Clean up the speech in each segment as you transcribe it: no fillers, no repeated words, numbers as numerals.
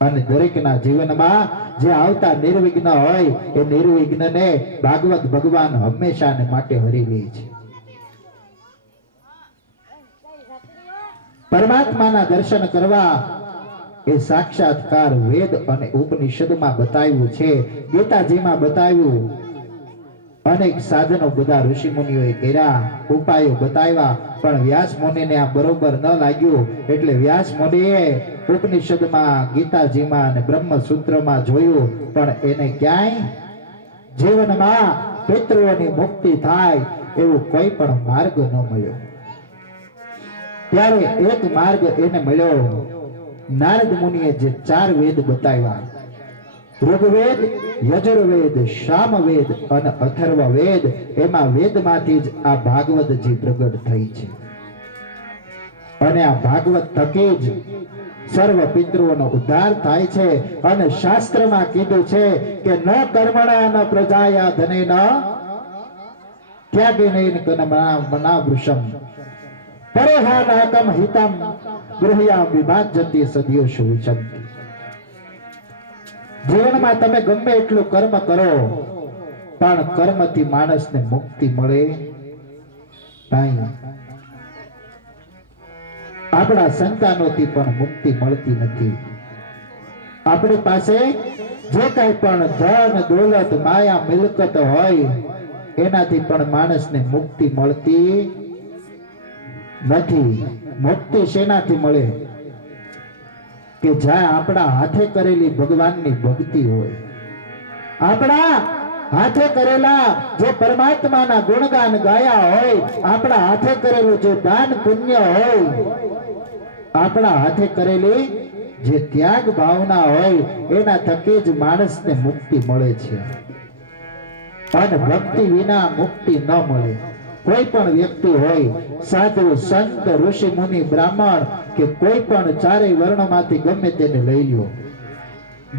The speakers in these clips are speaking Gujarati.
અને દરેકના જીવનમાં જે આવતા નિર્વિઘ્ન હોય એ નિર્વિઘ્નને ભાગવત ભગવાન હંમેશા માટે હરી લે છે. પરમાત્માના દર્શન કરવા એ સાક્ષાત્કાર વેદ અને ઉપનિષદમાં બતાવ્યું છે, ગીતાજીમાં બતાવ્યું. અનેક સાધનો બધા ઋષિ મુનિઓએ કર્યા, ઉપાયો બતાવ્યા, પણ વ્યાસ મુનિને આ બરોબર ન લાગ્યું. એટલે વ્યાસ મુનિએ ઉપનિષદમાં, ગીતાજીમાં અને બ્રહ્મસૂત્રમાં જોયું, પણ એને ક્યાંય જીવનમાં પિતૃઓની મુક્તિ થાય એવું કોઈ પણ માર્ગ ન મળ્યો. ત્યારે એક માર્ગ એને મળ્યો. નારદ મુનિએ જે 4 વેદ બતાવ્યા, ઋગ્વેદ, યજુર્વેદ, સામવેદ અને અથર્વવેદ, એમાં વેદમાંથી જ આ ભાગવતજી પ્રગટ થઈ છે. અને આ ભાગવત થકી જ સર્વ પિતૃઓનો ઉદ્ધાર થાય છે. અને શાસ્ત્રમાં કીધું છે કે ન કર્મણા ન પ્રજાયા ધનેન ત્યાગેનેન કનમનાવૃષમ પરેહાનાકમ હિતમ ગૃહ્યામ વિભાજ્યતે સદ્યોષુ વિચંતિ. જીવનમાં તમે ગમે એટલું કર્મ કરો, પણ કર્મથી માણસને મુક્તિ મળે નહીં. આપણા સંતાનોથી પણ મુક્તિ મળતી નથી. આપણી પાસે જે કઈ પણ ધન, દોલત, માયા, મિલકત હોય એનાથી પણ માણસને મુક્તિ મળતી નથી. મુક્તિ શેનાથી મળે? કે જ્યાં આપણા હાથે કરેલી ભગવાનની ભક્તિ હોય, આપણા હાથે કરેલા જે પરમાત્માના ગુણગાન ગાયા હોય, આપણા હાથે કરેલું જે દાન પુણ્ય હોય, આપણા હાથે કરેલી જે ત્યાગ ભાવના હોય, એના થકી જ માણસને મુક્તિ મળે છે. અને ભક્તિ વિના મુક્તિ ન મળે. કોઈ પણ વ્યક્તિ હોય, સાધુ, સંત, ઋષિ, મુનિ, બ્રાહ્મણ કે કોઈ પણ ચારેય વર્ણમાંથી ગમે તેને લઈ લ્યો,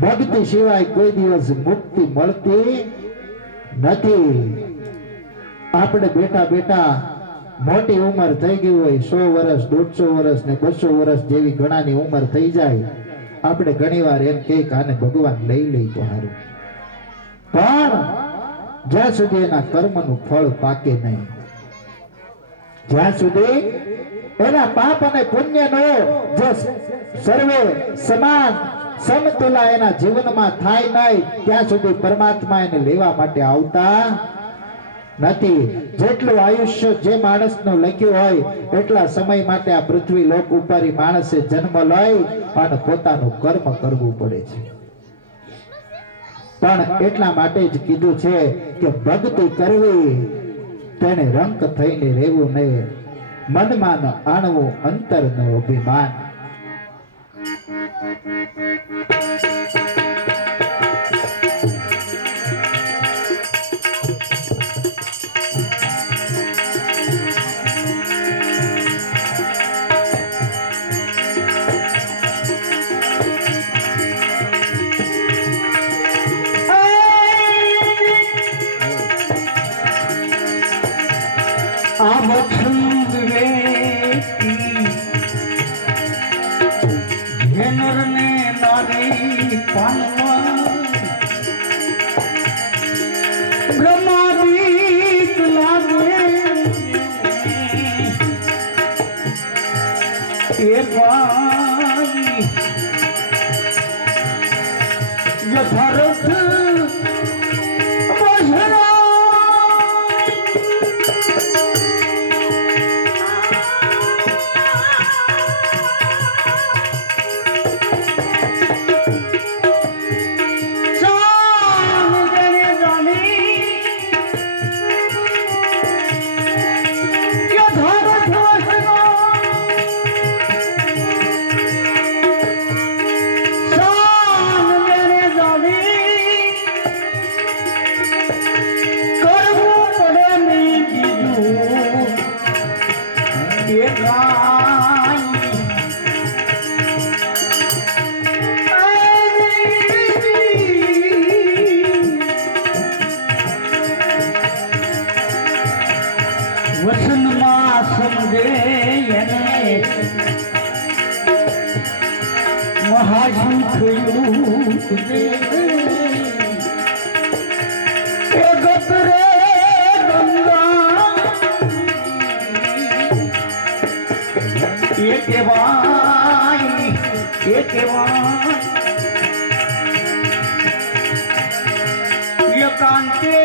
ભક્તિ સિવાય કોઈ દિવસ મુક્તિ મળતી નથી. આપણે બેઠા બેઠા મોટી ઉંમર થઈ ગઈ હોય, 100 વર્ષ, 150 વર્ષ ને 200 વર્ષ જેવી ઘણાની ઉંમર થઈ જાય, આપણે ઘણીવાર એમ કે આને ભગવાન લઈ લે તો સારું. પણ જ્યાં સુધી એના કર્મનું ફળ પાકે નહીં, જ્યાં સુધી એના પાપ અને પુણ્યનો જે સર્વે સમાન સમતુલા એના જીવનમાં થાય નહીં, ત્યાં સુધી પરમાત્મા એને લેવા માટે આવતા નથી. જેટલું આયુષ્ય જે માણસનું લખ્યું હોય એટલા સમય માટે આ પૃથ્વી લોક ઉપર માણસે જન્મ લઈ અને પોતાનું કર્મ કરવું પડે છે. પણ એટલા માટે જ કીધું છે કે ભક્તિ કરવી તેને રંક થઈને રહેવું નહીં, મનમાં ન આણવું અંતરનો અભિમાન. એકાંતે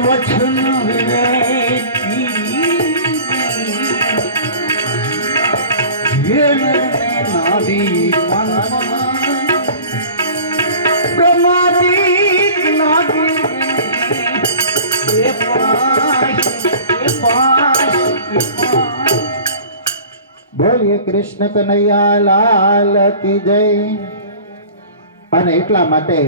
વચન નારી પ્રમાદિક નારી બોલીએ કૃષ્ણ કનૈયા લાલ કી જય. અને એટલા માટે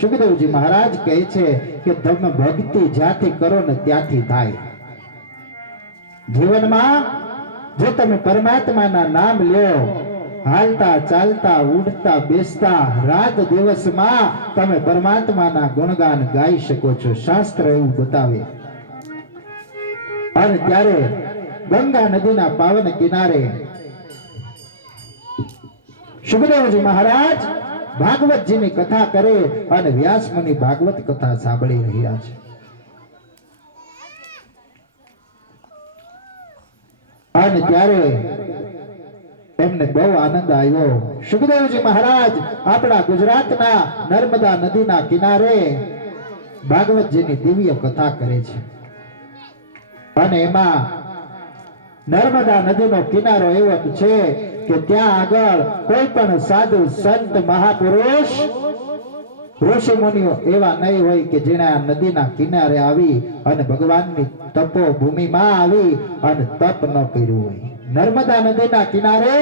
સુખદેવજી મહારાજ કહે છે કે તમે ભક્તિ જ્યાંથી કરો ને ત્યાંથી થાય. જીવનમાં જો તમે પરમાત્માના નામ લ્યો, હાલતા ચાલતા ઉઠતા બેસતા રાત દિવસમાં તમે પરમાત્માના ગુણગાન ગાઈ શકો છો. શાસ્ત્ર એવું બતાવે. અને ત્યારે ગંગા નદીના પાવન કિનારે સુખદેવજી મહારાજ ભાગવતજીની કથા કરે અને વ્યાસ મુનિ ભાગવત કથા સાંભળી રહ્યા છે. અને ત્યારે એમને બહુ આનંદ આવ્યો. સુખદેવજી મહારાજ આપણા ગુજરાતના નર્મદા નદીના કિનારે ભાગવતજીની દિવ્ય કથા કરે છે. અને એમાં નર્મદા નદીનો કિનારો એવો છે કે ત્યાં આગળ કોઈ પણ સાધુ સંત મહાપુરુષ ઋષિ મુનિઓ એવા નહીં હોય કે જેણે આ નદીના કિનારે આવી અને ભગવાનની તપો ભૂમિમાં આવી અને તપ ન કર્યું હોય. નર્મદા નદીના કિનારે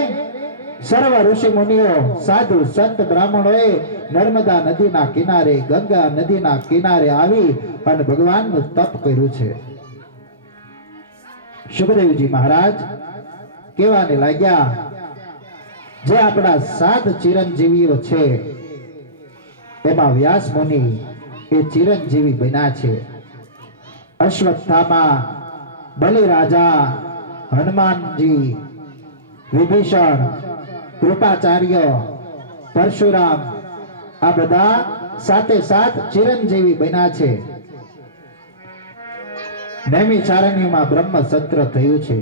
સર્વ ઋષિ મુનિઓ સાધુ સંત બ્રાહ્મણોએ નર્મદા નદીના કિનારે ગંગા નદીના કિનારે આવી અને ભગવાનનું તપ કર્યું છે. સુખદેવજી મહારાજ કહેવાને લાગ્યા, જે આપણા 7 ચિરંજીવીઓ છે એમાં વ્યાસ મુનિ એ ચિરંજીવી બન્યા છે. અશ્વત્થામા, બલિરાજા, હનુમાનજી, વિભીષણ, કૃપાચાર્ય, પરશુરામ આ બધા 7 ચિરંજીવી બન્યા છે. નૈમિષારણ્યમાં બ્રહ્મ સત્ર થયું છે.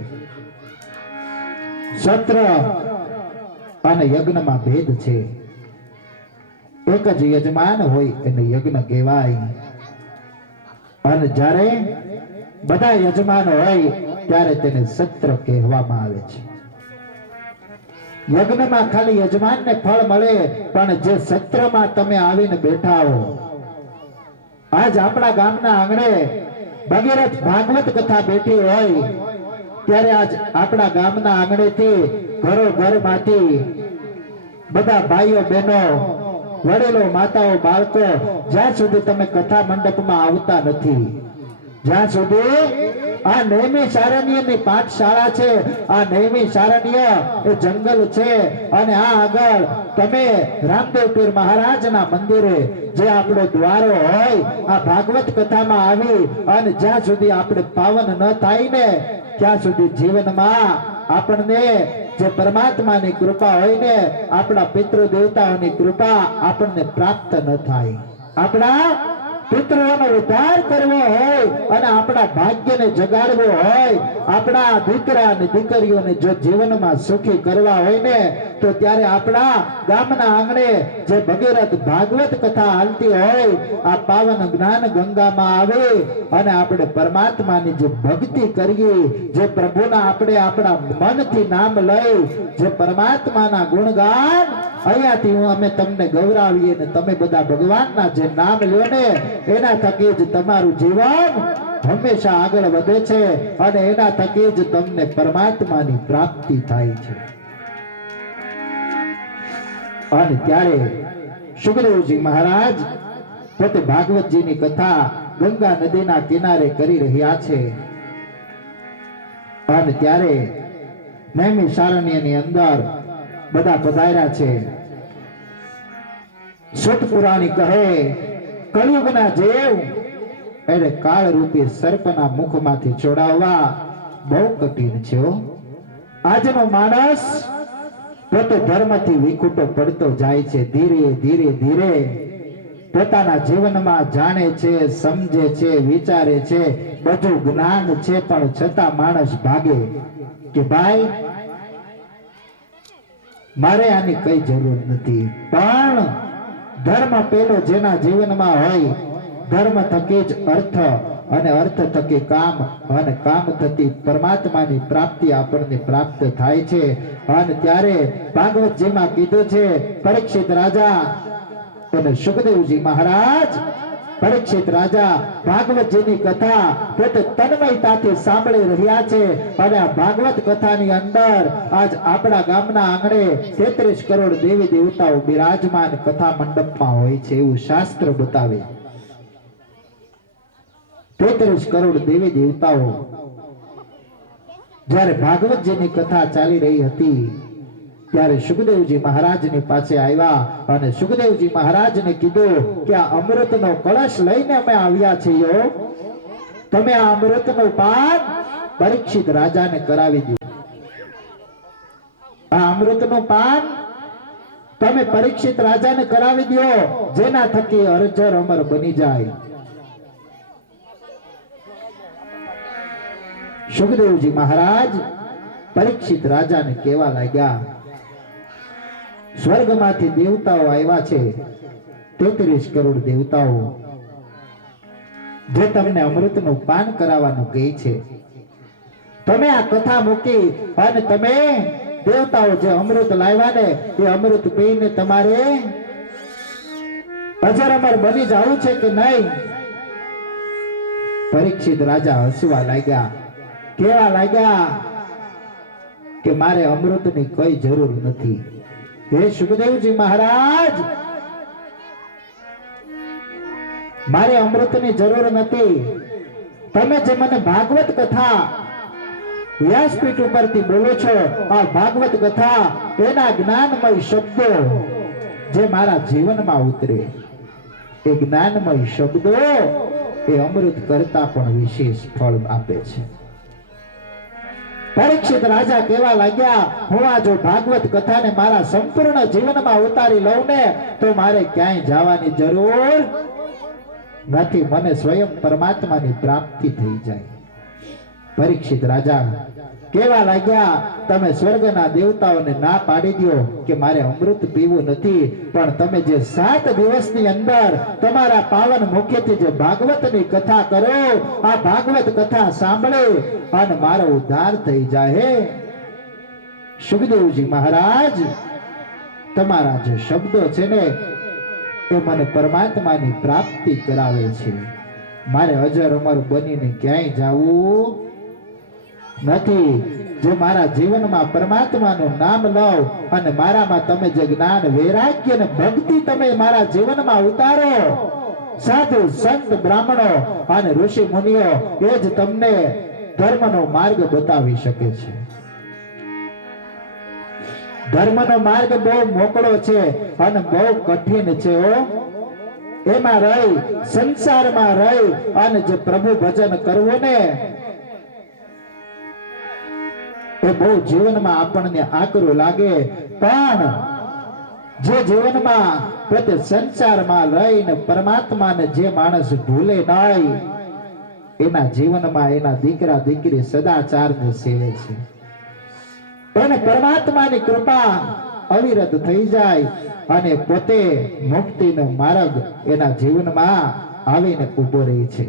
સત્ર અને યજ્ઞમાં ભેદ છે. એક જ યજમાન હોય એને યજ્ઞ કહેવાય. અને જ્યારે બધા યજમાન હોય ત્યારે તેને સત્ર કહેવામાં આવે છે. યજ્ઞમાં ખાલી યજમાનને ફળ મળે, પણ જે સત્રમાં તમે આવીને બેઠા હો. આજ આપણા ગામના આંગણે ભગીરથ ભાગવત કથા બેઠી હોય ત્યારે આજ આપણા ગામના આંગણેથી ઘરો ઘરમાંથી બધા ભાઈઓ બહેનો વડીલો માતાઓ બાળકો જ્યાં સુધી તમે કથા મંડપમાં આવતા નથી, જ્યાં સુધી આ નૈમિષારણ્યની પાઠશાળા છે, આ નૈમિષારણ્ય એ જંગલ છે અને આ આગળ તમે રામદેવ પીર મહારાજના મંદિરે જે આપણો દ્વારો હોય આ ભાગવત કથામાં આવી અને જ્યાં સુધી આપણે પાવન ન થાય ને ત્યાં સુધી જીવનમાં આપણને જે પરમાત્માની કૃપા હોય ને આપણા પિતૃ દેવતાઓની કૃપા આપણને પ્રાપ્ત ન થાય. આપણા પિતૃઓનો ઉદ્ધાર કરવો હોય અને આપણા ભાગ્યને જગાડવો હોય, આપણા દીકરા અને દીકરીઓને જો જીવનમાં સુખી કરવા હોય ને તો ત્યારે આપણા ગામના આંગણે જે ભગીરથ ભાગવત કથા હાલતી હોય આ પાવન જ્ઞાન ગંગામાં આવે અને આપણે પરમાત્માની જે ભક્તિ કરીએ, જે પ્રભુના આપણે આપણા મનથી નામ લઈ, જે પરમાત્માના ગુણગાન અહીંયાથી અમે તમને ગૌરાવીએ ને તમે બધા ભગવાનના જે નામ લ્યો ને એના થકી જ તમારું જીવન હંમેશા આગળ વધે છે અને એના થકી જ તમને પરમાત્માની પ્રાપ્તિ થાય છે. અને ત્યારે સુખદેવજી મહારાજ પોતે ભાગવતજીની કથા ગંગા નદીના કિનારે કરી રહ્યા છે. અને ત્યારે નૈમિષારણ્યની અંદર બધા પધાર્યા છે. સુત પુરાણી કહે, કળિયુગના જેવ એટલે કાળ રૂપી સર્પના મુખમાંથી છોડાવવા બહુ કઠિન છે. આજનો માણસ પોતે ધર્મથી વિખૂટો પડતો જાય છે. ધીરે ધીરે ધીરે પોતાના જીવનમાં જાણે છે, સમજે છે, વિચારે છે, બધું જ્ઞાન છે, પણ છતાં માણસ ભાગે કે ભાઈ મારે આની કઈ જરૂર નથી. પણ ધર્મ પેલો જેના જીવનમાં હોય, ધર્મ થકી જ અર્થ અને અર્થ થકી કામ અને કામ થકી પરમાત્માની પ્રાપ્તિ આપણને પ્રાપ્ત થાય છે. અને ત્યારે ભાગવતજીમાં કીધું છે, પરીક્ષિત રાજા અને સુખદેવજી મહારાજ, પરીક્ષિત રાજા ભાગવતજીની કથા પોતે તન્મયતાથી સાંભળી રહ્યા છે. અને આ ભાગવત કથાની અંદર આજ આપણા ગામના આંગણે 33 કરોડ દેવી દેવતાઓ બિરાજમાન કથા મંડપમાં હોય છે એવું શાસ્ત્ર બતાવે. 33 કરોડ દેવી દેવતાઓ જ્યારે ભાગવતજીની કથા ચાલી રહી હતી ત્યારે સુખદેવજી મહારાજની પાસે આવ્યા અને સુખદેવજી મહારાજને કીધું કે આ અમૃતનો કળશ લઈને અમે આવ્યા છીએ. તમે આ અમૃતનું પાન પરીક્ષિત રાજાને કરાવી દો. આ અમૃતનું પાન તમે પરીક્ષિત રાજાને કરાવી દો, જેના થકી અરજર અમર બની જાય. સુખદેવજી મહારાજ પરીક્ષિત રાજાને કહેવા લાગ્યા, સ્વર્ગમાંથી દેવતાઓ આવ્યા છે, 33 કરોડ દેવતાઓ, જે તમને અમૃતનું પાન કરાવવાનું કહે છે. તમે આ કથા મૂકી અને તમે દેવતાઓ જે અમૃત લાવ્યા ને એ અમૃત પીને તમારે અજર અમર બની જવું છે કે નહીં? પરીક્ષિત રાજા હસવા લાગ્યા, કેવા લાગ્યા કે મારે અમૃતની કોઈ જરૂર નથી. હે સુખદેવજી મહારાજ, મારે અમૃતની જરૂર નથી. તમે જે મને ભાગવત કથા વ્યાસપીઠ ઉપરથી બોલો છો, આ ભાગવત કથા એના જ્ઞાનમય શબ્દો જે મારા જીવનમાં ઉતરે, એ જ્ઞાનમય શબ્દો એ અમૃત કરતા પણ વિશેષ ફળ આપે છે. પરીક્ષિત રાજા કહેવા લાગ્યા, હું આ જો ભાગવત કથાને મારા સંપૂર્ણ જીવનમાં ઉતારી લઉં ને તો મારે ક્યાંય જવાની જરૂર નથી. મને સ્વયં પરમાત્માની પ્રાપ્તિ થઈ જાય. પરીક્ષિત રાજા કહેવા લાગ્યા, તમે સ્વર્ગના દેવતાઓને ના પાડી દો કે મારે અમૃત પીવું નથી, પણ તમે જે 7 દિવસની અંદર તમારા પાવન મુખેથી જે ભાગવતની કથા કરો, આ ભાગવત કથા સાંભળે અને મારો ઉદ્ધાર થઈ જાય. સુખદેવજી મહારાજ, તમારા જે શબ્દો છે ને એ મને પરમાત્માની પ્રાપ્તિ કરાવે છે. મારે અજર અમર બનીને ક્યાંય જવું નથી. જો મારા જીવનમાં પરમાત્માનું નામ લઉં અને મારામાં તમે જે જ્ઞાન, વૈરાગ્ય અને ભક્તિ તમે મારા જીવનમાં ઉતારો, સાધુ સંત બ્રાહ્મણો અને ઋષિ મુનિઓ એ જ તમને ધર્મનો માર્ગ બતાવી શકે છે. ધર્મનો માર્ગ બહુ મોકળો છે અને બહુ કઠિન છે. એમાં રહી, સંસારમાં રહી અને જે પ્રભુ ભજન કરવું ને એ બહુ જીવનમાં આપણને આકરું લાગે, પણ જે જીવનમાં પોતે સંસારમાં રહીને પરમાત્માને જે માણસ ભૂલે નહીં, એના જીવનમાં એના દીકરા દીકરી સદાચારને સેવે છે. એને પરમાત્માની કૃપા અવિરત થઈ જાય અને પોતે મુક્તિનો માર્ગ એના જીવનમાં આવીને ઉભો રહે છે.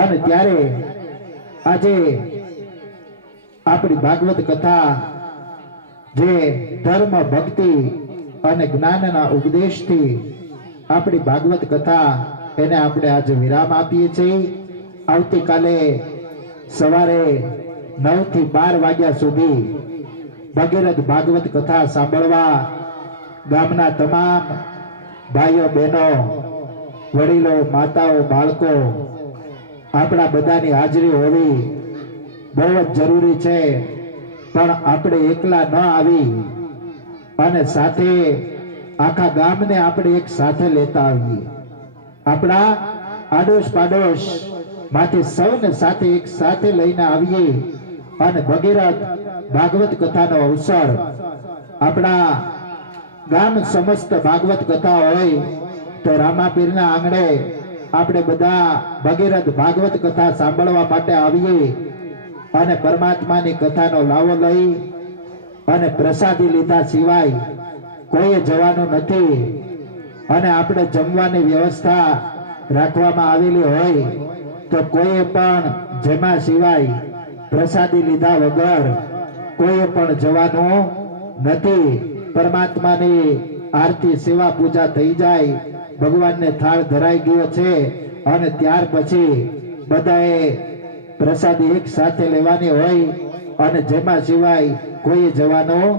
અને ત્યારે આજે આપણી ભાગવત કથા જે ધર્મ, ભક્તિ અને જ્ઞાનના ઉપદેશથી આપણી ભાગવત કથા એને આપણે આજે વિરામ આપીએ છીએ. આવતીકાલે સવારે 9 થી 12 વાગ્યા સુધી ભગીરથ ભાગવત કથા સાંભળવા ગામના તમામ ભાઈઓ બહેનો, વડીલો, માતાઓ, બાળકો આપણા બધાની હાજરી હોવી બહુ જ જરૂરી છે. પણ આપણે એકલા ન આવી અને સાથે આખા ગામને આપણે એક સાથે લેતા આવીએ. આપણા આડોશ પાડોશ માંથી સૌને સાથે એક સાથે લઈને આવીએ અને ભગીરથ ભાગવત કથાનો અવસર આપણા ગામ સમસ્ત ભાગવત કથા હોય તો રામાપીરના આંગણે આપણે બધા ભગીરથ ભાગવત કથા સાંભળવા માટે આવીએ અને પરમાત્માની કથાનો લાવો લઈ અને પ્રસાદી લીધા સિવાય કોઈ જવાનું નથી. અને આપણે જમવાની વ્યવસ્થા રાખવામાં આવેલી હોય તો કોઈ પણ જમા સિવાય પ્રસાદી લીધા વગર કોઈ પણ જવાનું નથી. પરમાત્માની આરતી સેવા પૂજા થઈ જાય, ભગવાનને થાળ ધરાઈ ગયો છે અને ત્યાર પછી બધાએ પ્રસાદી એક સાથે લેવાની હોય અને જેમાં સિવાય કોઈ જવાનું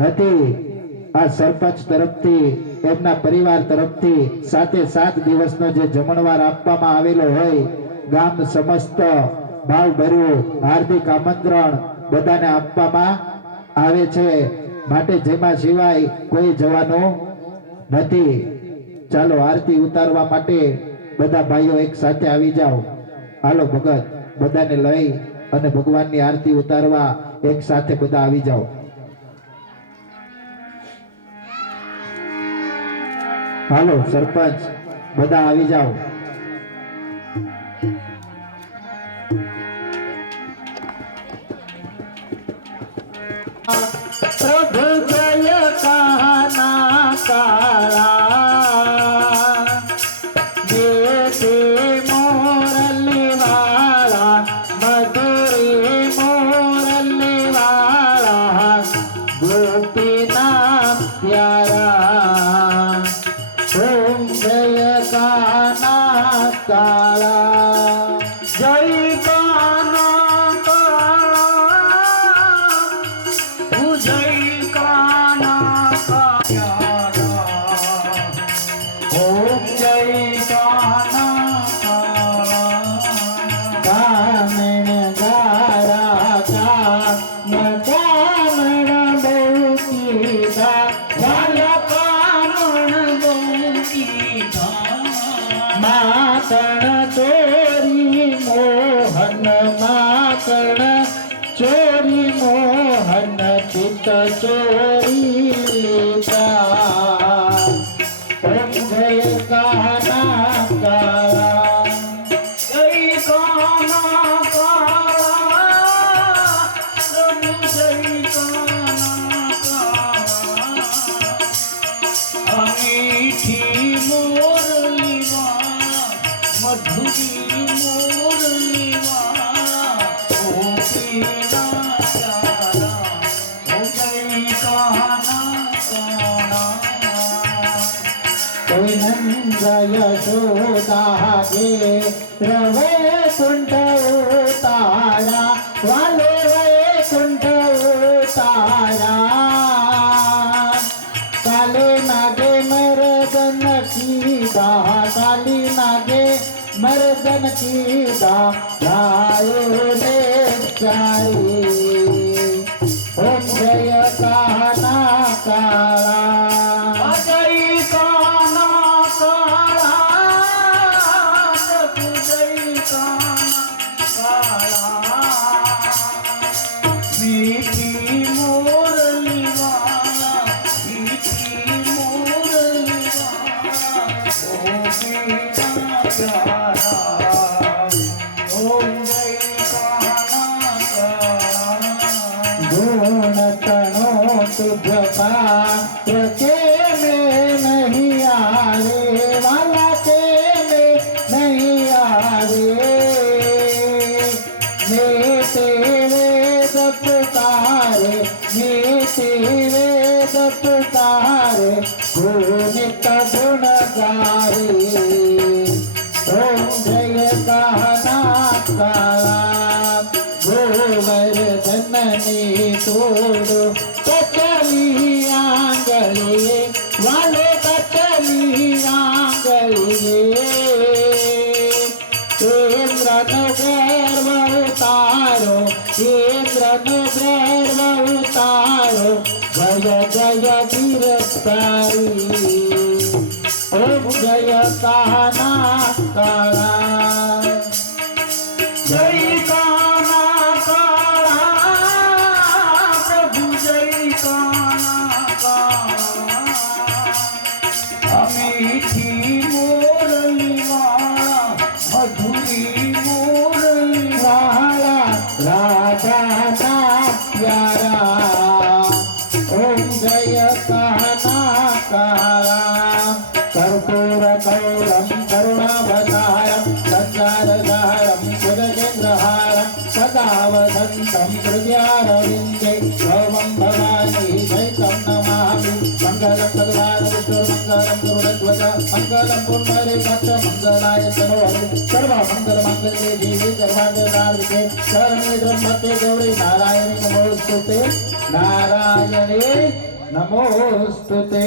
નથી. આ સરપંચ તરફથી, એમના પરિવાર તરફથી 7 દિવસનો જે જમણવાર આપવામાં આવેલો હોય, ગામ સમસ્ત ભાવભર્યું હાર્દિક આમંત્રણ બધાને આપવામાં આવે છે. માટે જેમાં સિવાય કોઈ જવાનું નથી. ચાલો આરતી ઉતારવા માટે બધા ભાઈઓ એક સાથે આવી જાઓ. હાલો ભગત, બધાને લઈ અને ભગવાનની આરતી ઉતારવા એક સાથે બધા આવી જાઓ. હાલો સરપંચ, બધા આવી જાઓ. પ્રભુ જય કાના કાળા દેતે મોરલી વાળા મધુરી મોરલી વાળા ગોપીના પ્યારા ઓમ જય કાના કાળા જય કાના કાળા જય કાના કાળા ઓમ જય કાના કાળા કામણ ગારા કામણ બહુ કીધા વાલા કામણ બહુ કીધા માતણ ચોરી મોહન માતણ ચોરી મોહન ચિત્ત ચોરી લીધા ઓમ જય કાના કાળા જય કાના કાળા પ્રભુ જય કાના કાળા મીઠી મોરલી વાળા મધુરી મોરલી વાળા ગોપીના પ્યારા ઓ જય કાના કાળા કોઈ નંદ યશોદા ગે રવે કુંઠ ઉતારા વાલે વૈકુંઠ ઉતારા કાલે નાગે મરદન કીધા કાલી નાગે મરદન કીધા ગાયો ને ચારી ઓમ જય કાના કાળા જય કાના કાળા પ્રભુ જય કાના કાળા મીઠી મોરલી વાળા મીઠી મોરલી વાળા ગોપીના પ્યારા ઓમ જય કાના કાળા ગુણ તણો તુજ પાત્ર के में नहीं आवे वाला के में नहीं आवे मेरे वेद पुकारे मेरे वेद पुकारे गुणित गुण गारे ને તોડો કચલી આંગળીએ વાલો કચલી આંગળીએ ઇન્દ્રનો ગર્વ ઉતારો ઇન્દ્રનો ગર્વ ઉતારો જય જય ગિરધારી ઓમ જય કાના કાળા જય કાના કાળા પ્રભુ જય કાના કાળા મીઠી મોરલી વાળા મધુરી મોરલી વાળા રાધાના પ્યારા ઓમ જય કાના કાળા कर्पूर कौरम करुणावतारम संसारधारम सुरगेन्द्रहारम सदा वसंतम हृदयारविंदे भवम भवानी जयतं नमामि मंगलम भगवान विष्णु मंगलम गरुड़ध्वज मंगलम पुण्डरे कच्छ मंगलाय तनोहरि सर्व मंगल मंगले देवी सर्वांगदार्विके शरण्ये त्र्यंबके गौरी नारायणी नमोस्तुते नारायणे नमोस्तुते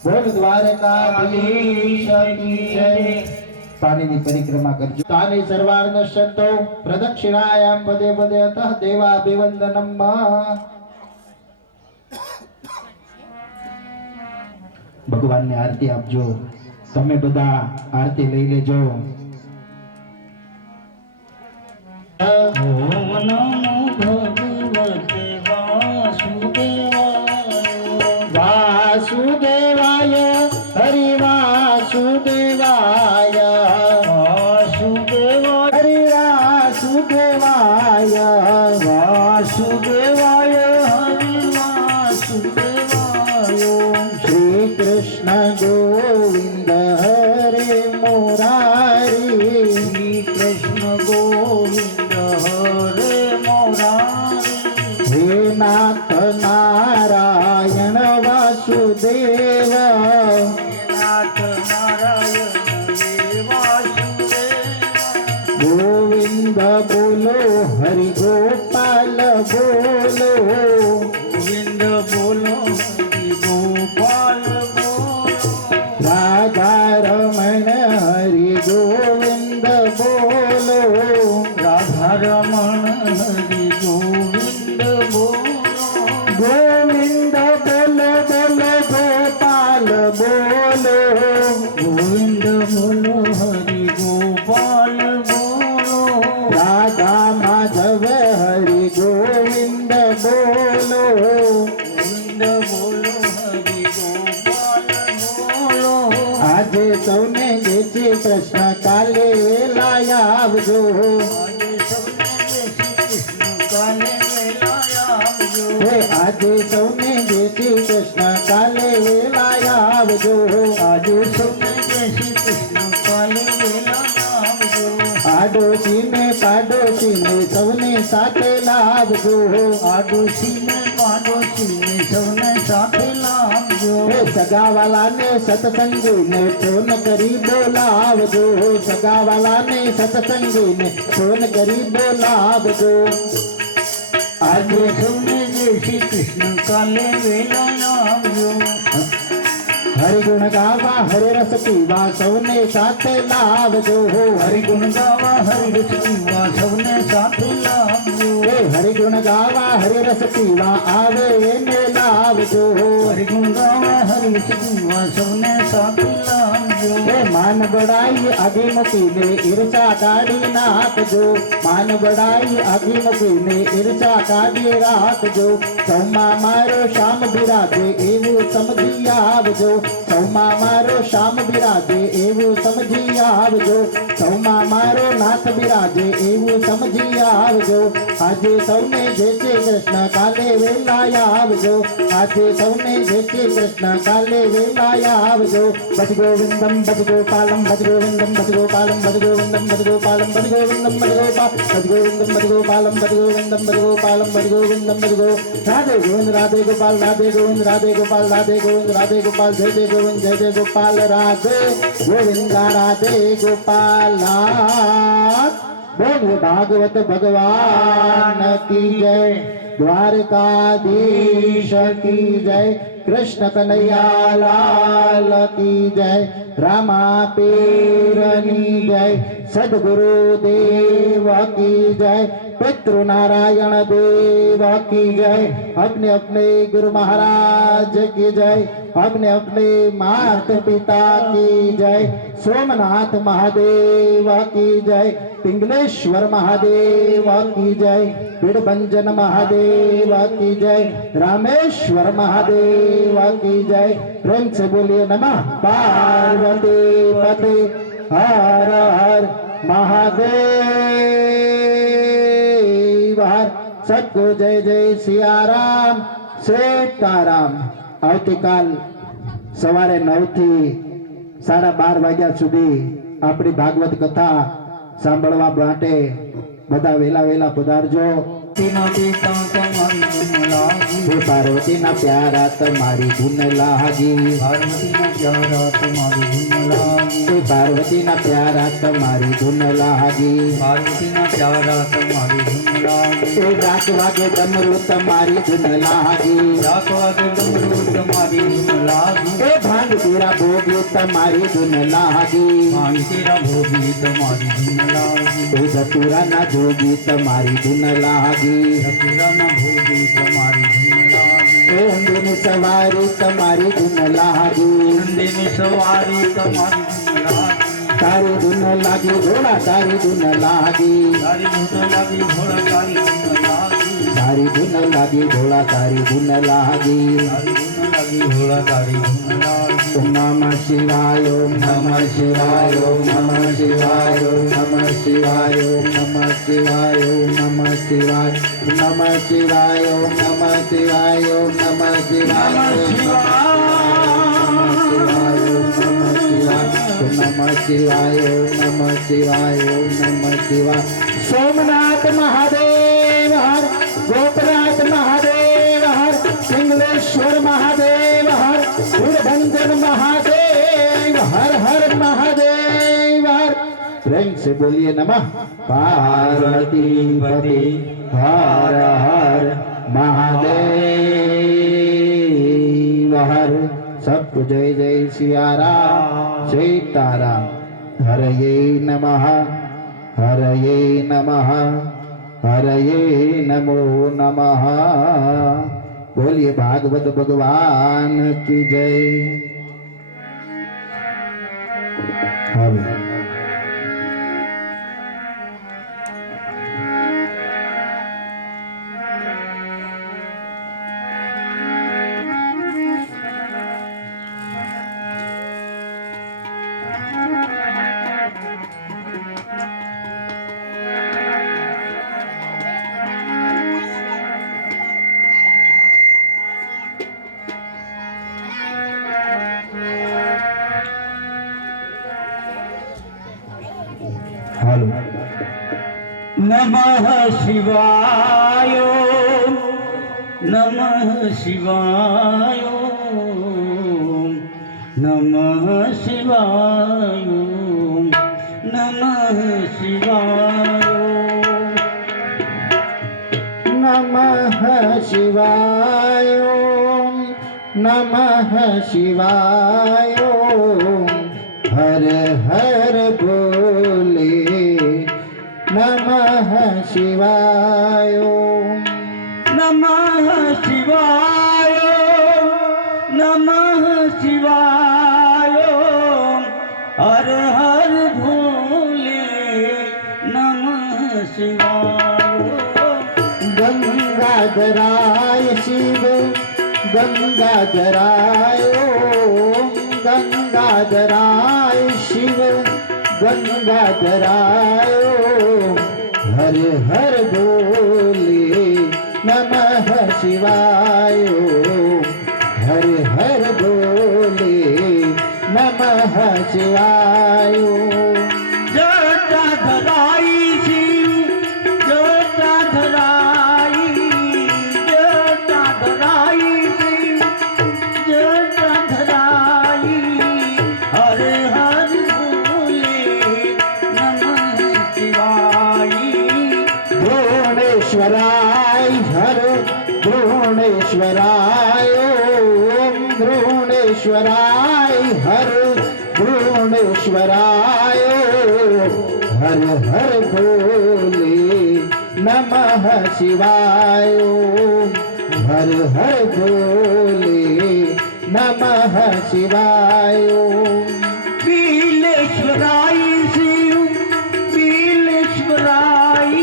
બોલ દ્વારકાધીશ કી જય પાણીની પરિક્રમા કરજો તાની સર્વાર્ણ શબ્દો પ્રદક્ષિણાયામ પદે પદે અતઃ દેવાભિવંદનમ ભગવાનને આરતી આપજો તમે બધા આરતી લઈ લેજો ઓમ નમો ભગવતે વાસુદેવાય હરિ વાસુદેવાય વાસુદેવાય હરિ વાસુદેવાય વાસુદેવાય હરિ વાસુદેવાય શ્રી કૃષ્ણ ગોવિંદ હરે મુરારી શ્રી કૃષ્ણ ગોવિંદ હરે મુરારી હે નાથ નારાયણ વાસુદેવ નાથ નારાયણ વાસુદેવ ગોવિંદ બોલો હરિ ગોપાલ બોલો ગોવિંદ બોલો હરિ ગોપાલ બોલો રાધા રમણ હરિ ગોવિંદ બોલો રાધા રમણ હરિ ગોવિંદ બોલો ગોવિંદ બોલો બોલો ગોપાલ બોલો ગોવિંદ બોલો હરિ ગોપાલ બોલો રાધા માધવ હરિ ગોવિંદ બોલો ગોવિંદ બોલો હરિ ગોપાલ બોલો આજે સૌને જય શ્રી કૃષ્ણ કાલે વેલા આવજો આજે સૌને જય શ્રી કૃષ્ણ કાલે આજે સૌને જય શ્રી કૃષ્ણ કાલે વેલા આવજો આજે સૌને જય શ્રી કૃષ્ણ કાલે વેલા આવજો આડોશીને પાડોશીને સૌને સાથે લાવજો આડોશીને પાડોશીને સૌને સાથે લાવજો સગાવાલાને સત્સંગીને ફોન કરી બોલાવજો સગાવાલાને સત્સંગીને ફોન કરી બોલાવજો આજે સૌને જય શ્રી કૃષ્ણ કાલે વેલા આવજો હરિગુણ ગાવા હરે રસ પીવા સૌને સાથે લાવજો હરિગુણ ગાવા હરે રસ પીવા સૌને સાથે લાવજો હરિગુણ ગાવા હરે રસ પીવા આવે એને લાવજો હરિગુણ ગાવા હરે રસ પીવા સૌને સાથે લાવજો માન બડાઈ આગે મૂકીને ઈર્ષા કાઢી નાખજો માન બડાઈ આગે મૂકીને ઈર્ષા કાઢી રાખજો સૌમાં મારો શ્યામ બિરાજે એવું સમજી આવજો સૌમાં મારો શ્યામ બિરાજે એવું સમજી આવજો સૌમાં મારો નાથ બિરાજે એવું સમજી આવજો આજે સૌને જય શ્રી કૃષ્ણ કાલે વેલા આવજો આજે સૌને જય શ્રી કૃષ્ણ કાલે વેલા આવજો ભજ ગોવિંદમ ભજ ગોપાલમ ભજ ગોવિંદમ ભજ ગોપાલમ ભજ ગોવિંદમ ભજ ગોપાલમ ભજ ગોવિંદમ ભજ ગોવિંદમ ભજ ગોપાલમ ભજ ગોવિંદમ ભજ ગોપાલમ ભજ ગોવિંદમ ભજ ગો રાધે ગોવિંદ રાધે ગોપાલ રાધે ગોવિંદ રાધે ગોપાલ રાધે ગોવિંદ રાધે ગોપાલ જય જય ગોવિંદ જય જય ગોપાલ રાધે ગોવિંદ રાધે ગોપાલ बोलिए भागवत भगवान की जय, द्वारकाधीश की जय, कृष्ण कन्हैया लाल की जय, रामा पीरनी जय, सद्गुरु देव की जय, पितृ नारायण देव की जय, अपने अपने गुरु महाराज की जय, अपने अपने माता पिता की जय, सोमनाथ महादेव की जय, पिंगलेश्वर महादेव की जय, पिड़भंजन महादेव की जय, रामेश्वर महादेव की जय। प्रेम से बोलिए नमः पार्वती पते हर हर महादेव हर। सबको जय जय सियाराम सीताराम। આવતીકાલ સવારે 9 થી 12:30 વાગ્યા સુધી આપણી ભાગવત કથા સાંભળવા માટે બધા વેલા પધારજો। પાર્વતીના પ્યારા તમારી ધૂન લાગી, પાર્વતીના પ્યારા તમારી ધૂન લાગી, डाक वागे डमरू तुम्हारी धुन लागी, ए भांग तेरा भोगी तुम्हारी धुन लागी, ए धतूरा ना जोगी तुम्हारी धुन लागी, ए अंदिनी सवारी तुम्हारी धुन लागी, तारी धुन लागी घोड़ा तारी धुन लागी, तारी धुन लागी घोड़ा तारी धुन लागी। ओम नमः शिवाय ओम नमः शिवाय ओम नमः शिवाय ओम नमः शिवाय ओम नमः शिवाय ओम नमः शिवाय नमः शिवाय ओम नमः शिवाय ओम नमः शिवाय नमः शिवाय ओम नमः शिवाय ओम नमः शिवाय। सोमनाथ महादेव हर, गोपनाथ महादेव हर, पिंगलेश्वर महादेव हर, पिड़भंजन महादेव हर हर महादेव हर। प्रेम से बोलिए नमः पार्वती पति हर हर महादेव हर। सबको जय जय सियाराम सीताराम। हरये नमः हरये नमः हरये नमो नमः। बोलिए भागवत भगवान की जय। नमः शिवाय नमः शिवाय नमः शिवाय नमः शिवाय नमः शिवाय नमः शिवाय हर हर बोले नमः शिवाय नमः शिवाय नमः शिवाय हर हर भोले नमः शिवाय। गंगाधराय शिव गंगाधराय गंगाधराय शिव गंगाधराय हर हर बोले नमः शिवाय हर हर बोले नमः शिवाय। जटाधराई शिव जटाधराई जटाधराई शिव जटाधराई हर हर बोले नमः शिवाय। ભ્રુવનેશ્વરાય હર ભ્રુવનેશ્વરાય ઓમ ભ્રુવનેશ્વરાય હર ભ્રુવનેશ્વરાય હર હર ભોલે નમઃ શિવાય હર હર ભોલે નમઃ શિવાય बिलेश्वराय शिव बिलेश्वराय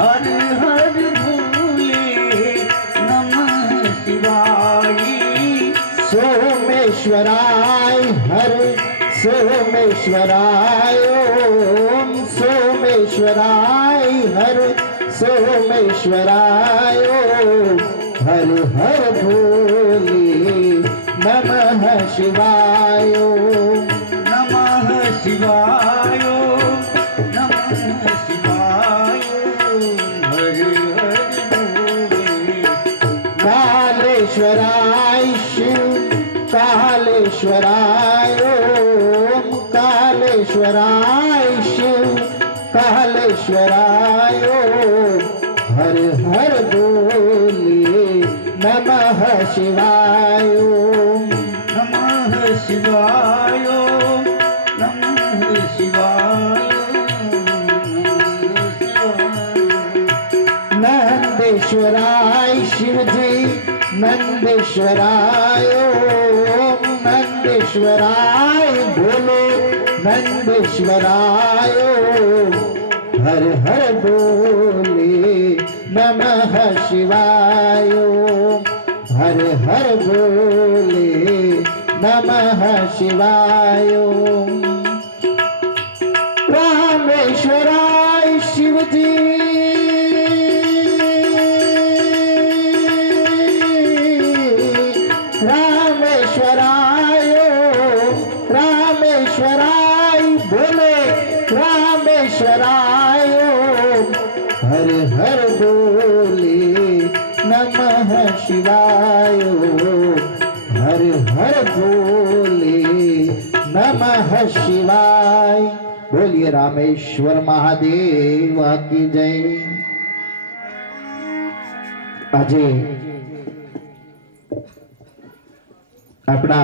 हर हर भोले नमः शिवाय सोमेश्वराय हर सोमेश्वराय ओम सोमेश्वराय हर सोमेश्वराय हर हर भोले नमः शिवाय नमः शिवाय नमः शिवाय हर हर भोले कालेश्वराय शिव कालेश्वराय ओम कालेश्वराय शिव कालेश्वराय हर हर बोले नमः शिवाय नमः शिवाय नमः शिवाय नंदेश्वराय शिवजी नंदेश्वराय ओम नंदेश्वराय बोलो नंदेश्वराय हर हर बोले नमः शिवाय हर हर बोले नमः शिवाय रामेश्वराय शिवजी रामेश्वराय रामेश्वराय बोले रामेश्वराय हर हर बोले नमः शिवाय हर हर बोले नमः शिवाय बोलिए रामेश्वर महादेव की जय આજે આપણા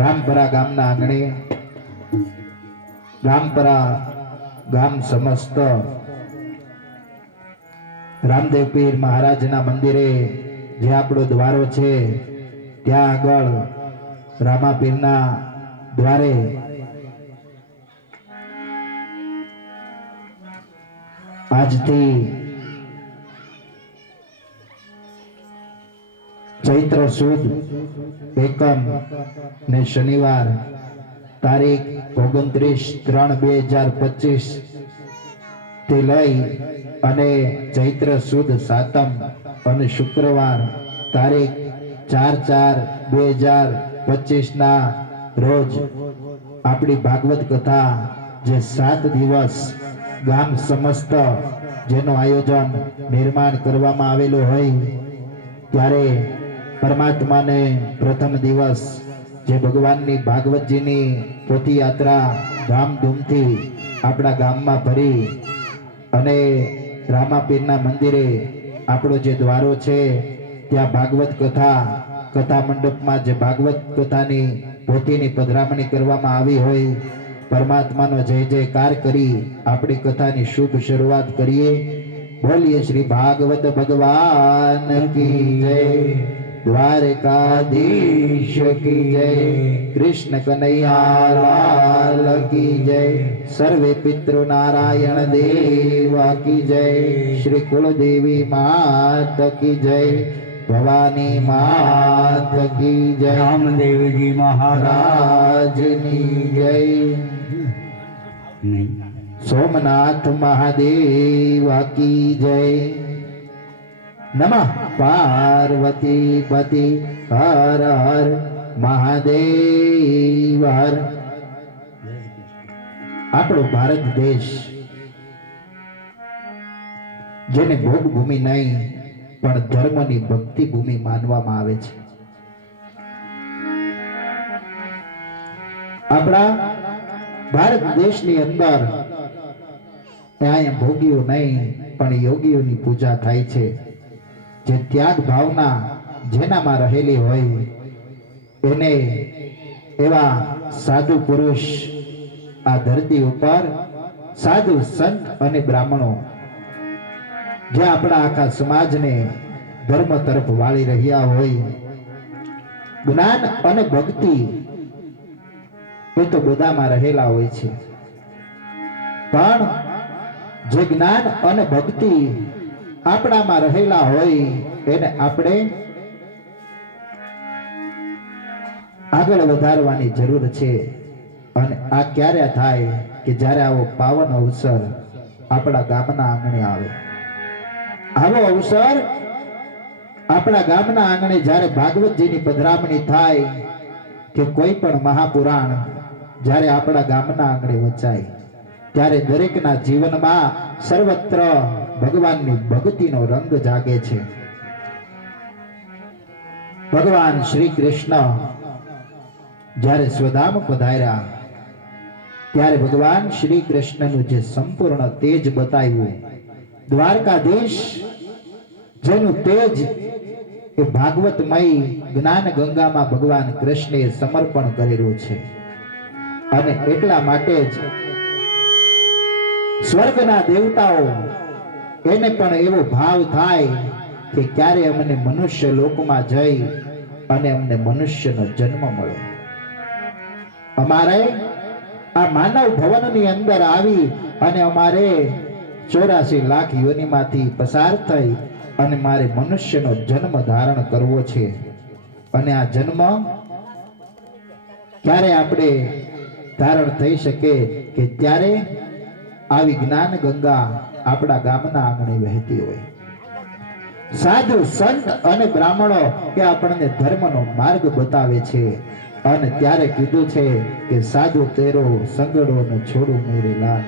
રામપરા ગામના આંગણે રામપરા ગામ સમસ્ત રામદેવ પીર મહારાજના મંદિરે જે આપણો દ્વારો છે ત્યાં આગળ રામાપીરના દ્વારે આજથી ચૈત્ર સુદ એકમ ને શનિવાર તારીખ 29/3/2025 થી લઈ અને ચૈત્ર સુદ સાતમ અને શુક્રવાર તારીખ 4/4/2025 ના રોજ આપણી ભાગવત કથા જે 7 દિવસ ગામ સમસ્ત જેનું આયોજન નિર્માણ કરવામાં આવેલું હોય ત્યારે પરમાત્માને પ્રથમ દિવસ જે ભગવાનની ભાગવતજીની પોથી યાત્રા ધામધૂમથી આપણા ગામમાં ભરી અને રામાપીરના મંદિરે આપણો જે દ્વારો છે ત્યાં ભાગવત કથા મંડપમાં જે ભાગવત કથાની પોથીની પધરામણી કરવામાં આવી હોય પરમાત્માનો જય જયકાર કરી આપણી કથાની શુભ શરૂઆત કરીએ बोलिए श्री भागवत भगवान की जय द्वारकाधीश की जय कृष्ण कन्हैया लाल की जय सर्वे पितृ नारायण देवा की जय श्री कुलदेवी मात की जय भवानी मात की जय रामदेव जी महाराज राज की जय सोमनाथ महादेव की जय नमः पार्वती पति हर हर महादेव हर આપણો ભારત દેશ જેને ભોગ ભૂમિ નહીં પણ ધર્મની ભક્તિ ભૂમિ માનવામાં આવે છે આપણા ભારત દેશની અંદર ત્યાં ભોગ્યું નહીં પણ યોગીઓની પૂજા થાય છે. જે ત્યાગ ભાવના જેનામાં રહેલી હોય એને એવા સાધુ પુરુષ આ ધરતી ઉપર, સાધુ સંત અને બ્રાહ્મણો જે આપણા આખા સમાજને ધર્મ તરફ વાળી રહ્યા હોય, જ્ઞાન અને ભક્તિ એ તો બધામાં રહેલા હોય છે, પણ જે જ્ઞાન અને ભક્તિ આપણામાં રહેલા હોય એને આપણે આગળ વધારવાની જરૂર છે. અને આ ક્યારે થાય કે જ્યારે આવો પાવન અવસર આપણા ગામના આંગણે આવે. આવો અવસર આપણા ગામના આંગણે જ્યારે ભાગવતજીની પધરામણી થાય કે કોઈ પણ મહાપુરાણ જ્યારે આપણા ગામના આંગણે વચાય ત્યારે દરેકના જીવનમાં સર્વત્ર ભગવાનની ભક્તિનો રંગ જાગે છે. ભગવાન શ્રી કૃષ્ણ જ્યારે સ્વધામ પધાર્યા ત્યારે ભગવાન શ્રી કૃષ્ણનું જે સંપૂર્ણ તેજ બતાવ્યું, દ્વારકાધીશ જેનું તેજ એ ભાગવતમય જ્ઞાન ગંગામાં ભગવાન કૃષ્ણએ સમર્પણ કરેલું છે. અને એટલા માટે જ સ્વર્ગના દેવતાઓ એને પણ એવો ભાવ થાય કે ક્યારે અમને મનુષ્ય લોકમાં જઈ અને અમને મનુષ્યનો જન્મ મળે. અમારે આ માનવ ભવનની અંદર આવી અને અમારે 84 લાખ યોનિમાંથી પસાર થઈ અને મારે મનુષ્યનો જન્મ ધારણ કરવો છે. અને આ જન્મ ક્યારે આપણે ધારણ થઈ શકે કે ત્યારે આવી જ્ઞાન ગંગા આપણા ગામના આંગણે વહેતી હોય. સાધુ સંત અને બ્રાહ્મણો એ આપણને ધર્મનો માર્ગ બતાવે છે. અને ત્યારે કીધું છે કે સાધુ તેરો સંગડો ને છોડું મેરે લાલ.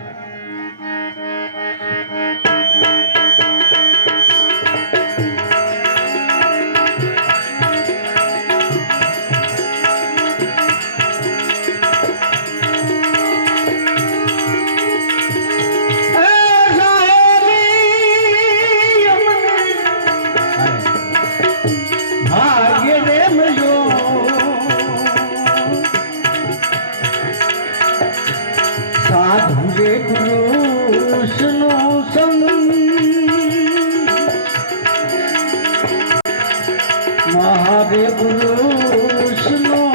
સાધુરે પુરુષનું સંગ મહારે પુરુષનું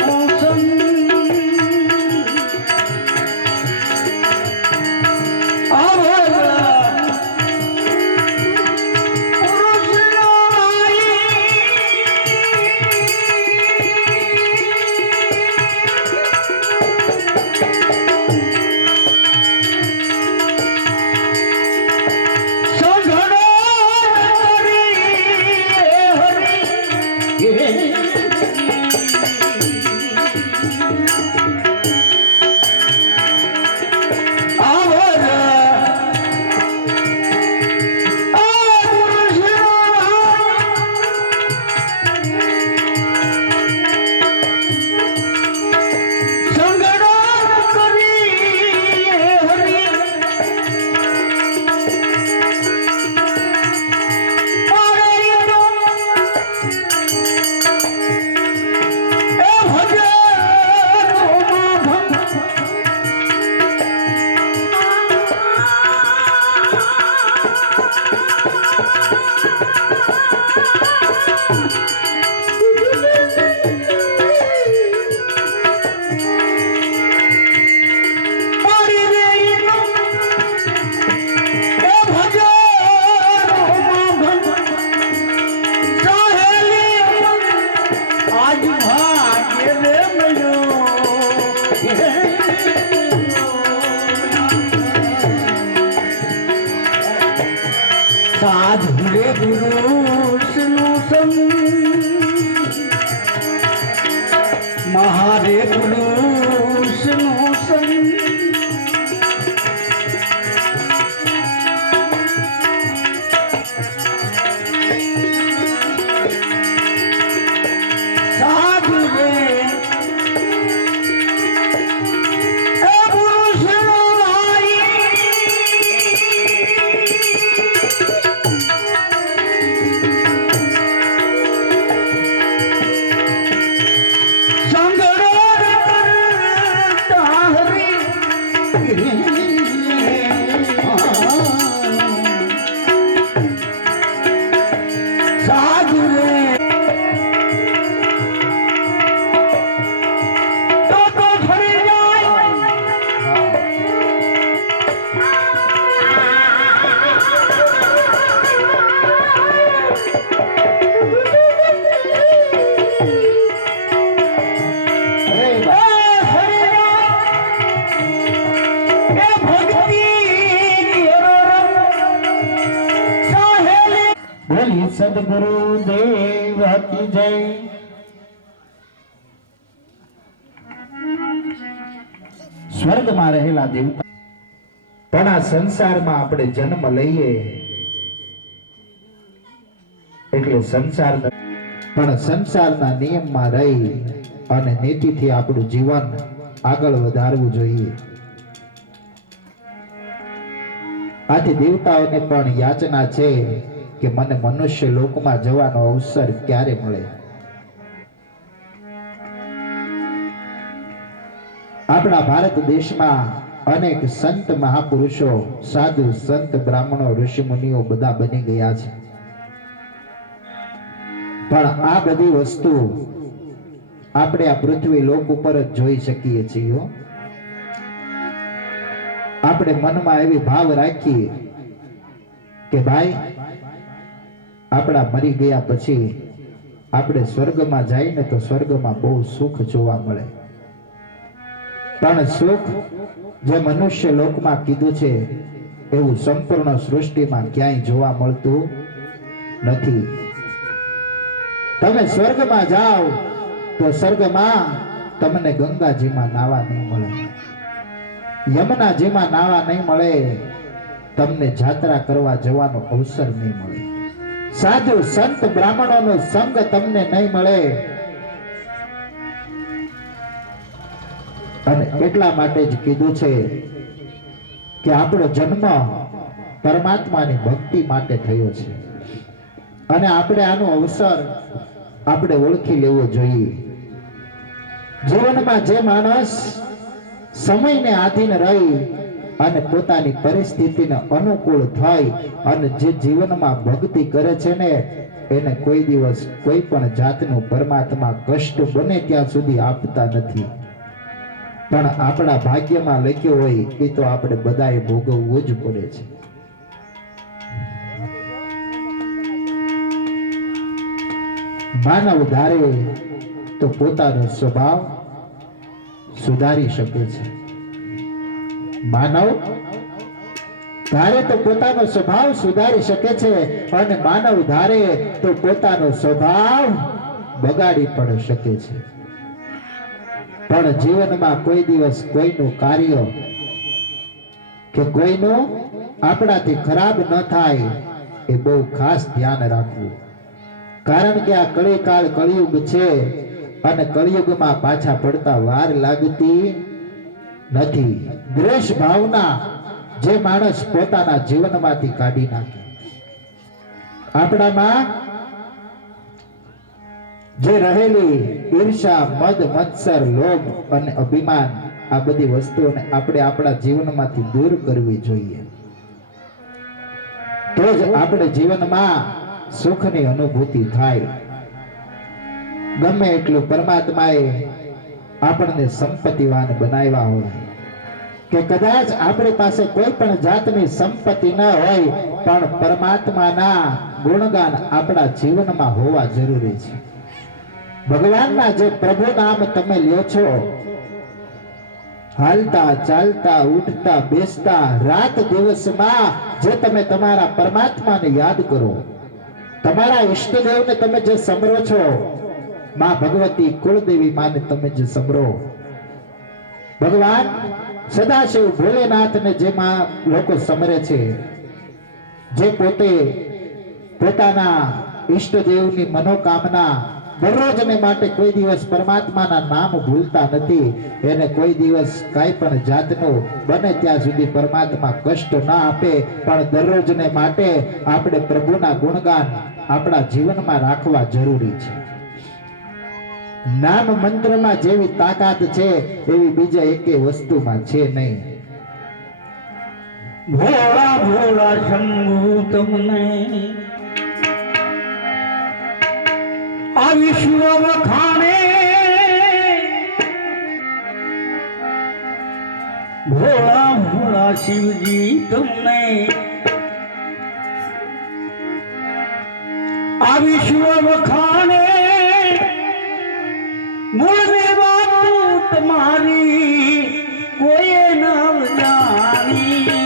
સંગ સાધુરે પુરુષનો ભાઈ બોલી સદગુરુ દેવ કી જય. સ્વર્ગમાં રહેલા દેવતા પણ આ સંસારમાં આપણે જન્મ લઈએ એટલે સંસાર પણ સંસારના નિયમમાં રહી અને નીતિથી આપણું જીવન આગળ વધારવું જોઈએ. આથી દેવતાઓને પણ યાચના છે કે મને મનુષ્ય લોકમાં જવાનો અવસર ક્યારે મળે. આપણા ભારત દેશમાં અનેક સંત મહાપુરુષો, સાધુ સંત, બ્રાહ્મણો, ઋષિ મુનિઓ બધા બની ગયા છે. પણ આ બધી વસ્તુ આપણે આ પૃથ્વી લોક ઉપર જ જોઈ શકીએ છીએ. આપણે મનમાં એવી ભાવ રાખીએ કે ભાઈ આપણા મરી ગયા પછી આપણે સ્વર્ગમાં જઈને તો સ્વર્ગમાં બહુ સુખ જોવા મળે. પણ સુખ જે મનુષ્ય લોકમાં કીધું છે એવું સંપૂર્ણ સૃષ્ટિમાં ક્યાંય જોવા મળતું નથી. તમે સ્વર્ગમાં જાઓ તો સ્વર્ગમાં તમને ગંગાજીમાં નાવા નહીં મળે, યમુનાજીમાં નાવા નહીં મળે, તમને જાત્રા કરવા જવાનો અવસર નહીં મળે, સાધુ સંત બ્રાહ્મણોનો સંગ તમને નહીં મળે. અને એટલા માટે જ કીધું છે કે આપણો જન્મ પરમાત્માની ભક્તિ માટે થયો છે અને આપણે આનો અવસર આપણે ઓળખી લેવો જોઈએ. જીવનમાં જે માણસ સમયને આધીન રહી અને પોતાની પરિસ્થિતિને અનુકૂળ થઈ અને જે જીવનમાં ભક્તિ કરે છે ને એને કોઈ દિવસ કોઈ પણ જાતનું પરમાત્મા કષ્ટ બને ત્યાં સુધી આપતા નથી. પણ આપણા ભાગ્યમાં લખ્યો હોય એ તો આપણે બધાએ ભોગવવું જ પડે છે. માનવ ધારે તો પોતાનો સ્વભાવ સુધારી શકે છે. માનવ ધારે તો પોતાનો સ્વભાવ સુધારી શકે છે અને માનવ ધારે તો પોતાનો સ્વભાવ બગાડી પણ શકે છે. પણ જીવનમાં કોઈ દિવસ કોઈનું કાર્ય કે કોઈનું આપણાથી ખરાબ ન થાય એ બહુ ખાસ ધ્યાન રાખવું. કારણ કે આ કળીકાળ કળિયુગ છે અને કળિયુગમાં પાછા પડતા વાર લાગતી નથી. દ્વેષ ભાવના જે માણસ પોતાના જીવનમાંથી કાઢી નાખે, આપણામાં જે રહેલી ઈર્ષા, મદ, મત્સર, લોભ અને અભિમાન, આ બધી વસ્તુઓને આપણે આપણા જીવનમાંથી દૂર કરવી જોઈએ. તો જ આપણે જીવનમાં સુખની અનુભૂતિ થાય. ગમે એટલું પરમાત્માએ આપણને સંપત્તિવાન બનાવ્યા હોય કે કદાચ આપણી પાસે કોઈ પણ જાતની સંપત્તિ ન હોય પણ પરમાત્માના ગુણગાન આપણા જીવનમાં હોવા જરૂરી છે. ભગવાનના જે પ્રભુ નામ તમે લ્યો છો, હાલતા ચાલતા ઉઠતા બેસતા રાત દિવસમાં જે તમે તમારા પરમાત્માને યાદ કરો, તમારા ઈષ્ટદેવને તમે જે સમરો છો, માં ભગવતી કુળદેવી માને તમે જે સમરો, ભગવાન સદાશિવ ભોલેનાથને જે માં લોકો સમરે છે, જે પોતે પોતાના ઈષ્ટદેવની મનોકામના દરરોજને માટે કોઈ દિવસ પરમાત્માના નામ ભૂલતા નથી, એને કોઈ દિવસ કાંઈ પણ જાતનું બને ત્યાં સુધી પરમાત્મા કષ્ટ ના આપે. પણ દરરોજને માટે આપણે પ્રભુના ગુણગાન આપણા જીવનમાં રાખવા જરૂરી છે. નામ મંત્રમાં જેવી તાકાત છે એવી બીજા એકે વસ્તુમાં છે નહીં. ભોળા ભોળા શંભુ તમને આ વિશ્વ વખાણે, ભોળા ભોળા શિવજી તમને આ વિશ્વ વખાણે, મૂળદેવા તું તમારી કોઈ ન જાણી,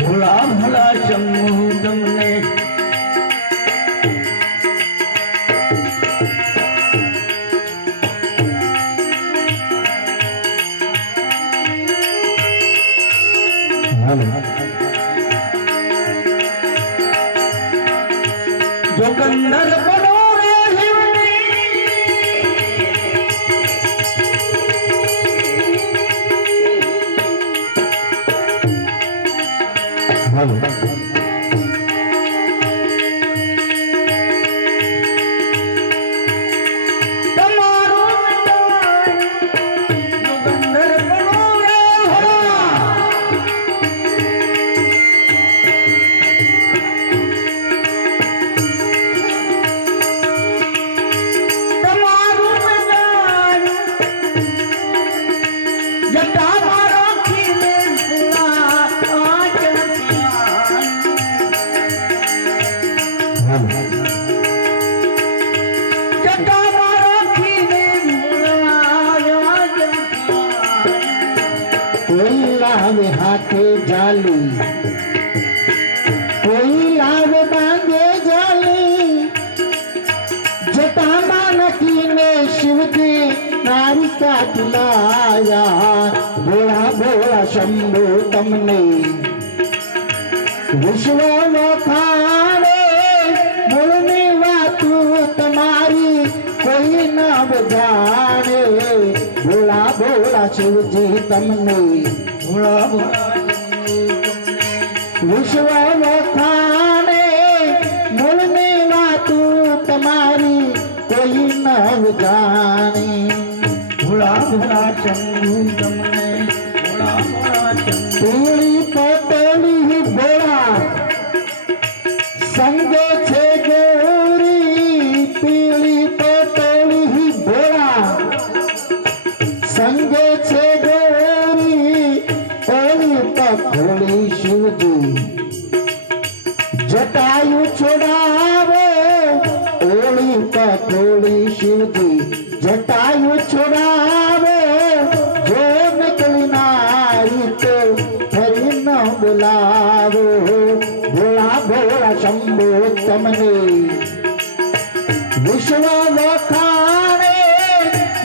ભોળા ભોળા શંભુ તમને જોગંદર બનો રે कोई लावे हाथे जाली, कोई लावे बांधे जाली, जटामा नकीने शिवजी नारी का दिलाया, भोला भोला शंभु तमने विश्व वखाणे, मूलनी वातु तुम्हारी कोई न जाने, भोला भोला शिवजी तमने ભોળા ભોળા विश्व वखाणे, मूलनी वातु तुम्हारी कोई न जाने, ભોળા ભોળા શંભુ તમને ભોળા ભોળા શંભુ पीली पटेली भोला संगे छे गौरी, पीली पटेली भोला संगे छे गौरी, ओली पखोली शिवजी जटायु छुड़ावे, ओली पखोली शिवजी जटायु छुड़ावे, जो निकली नारी तो फरी न बुलावो, भोला भोला शंभु तमने विश्व वखाणे,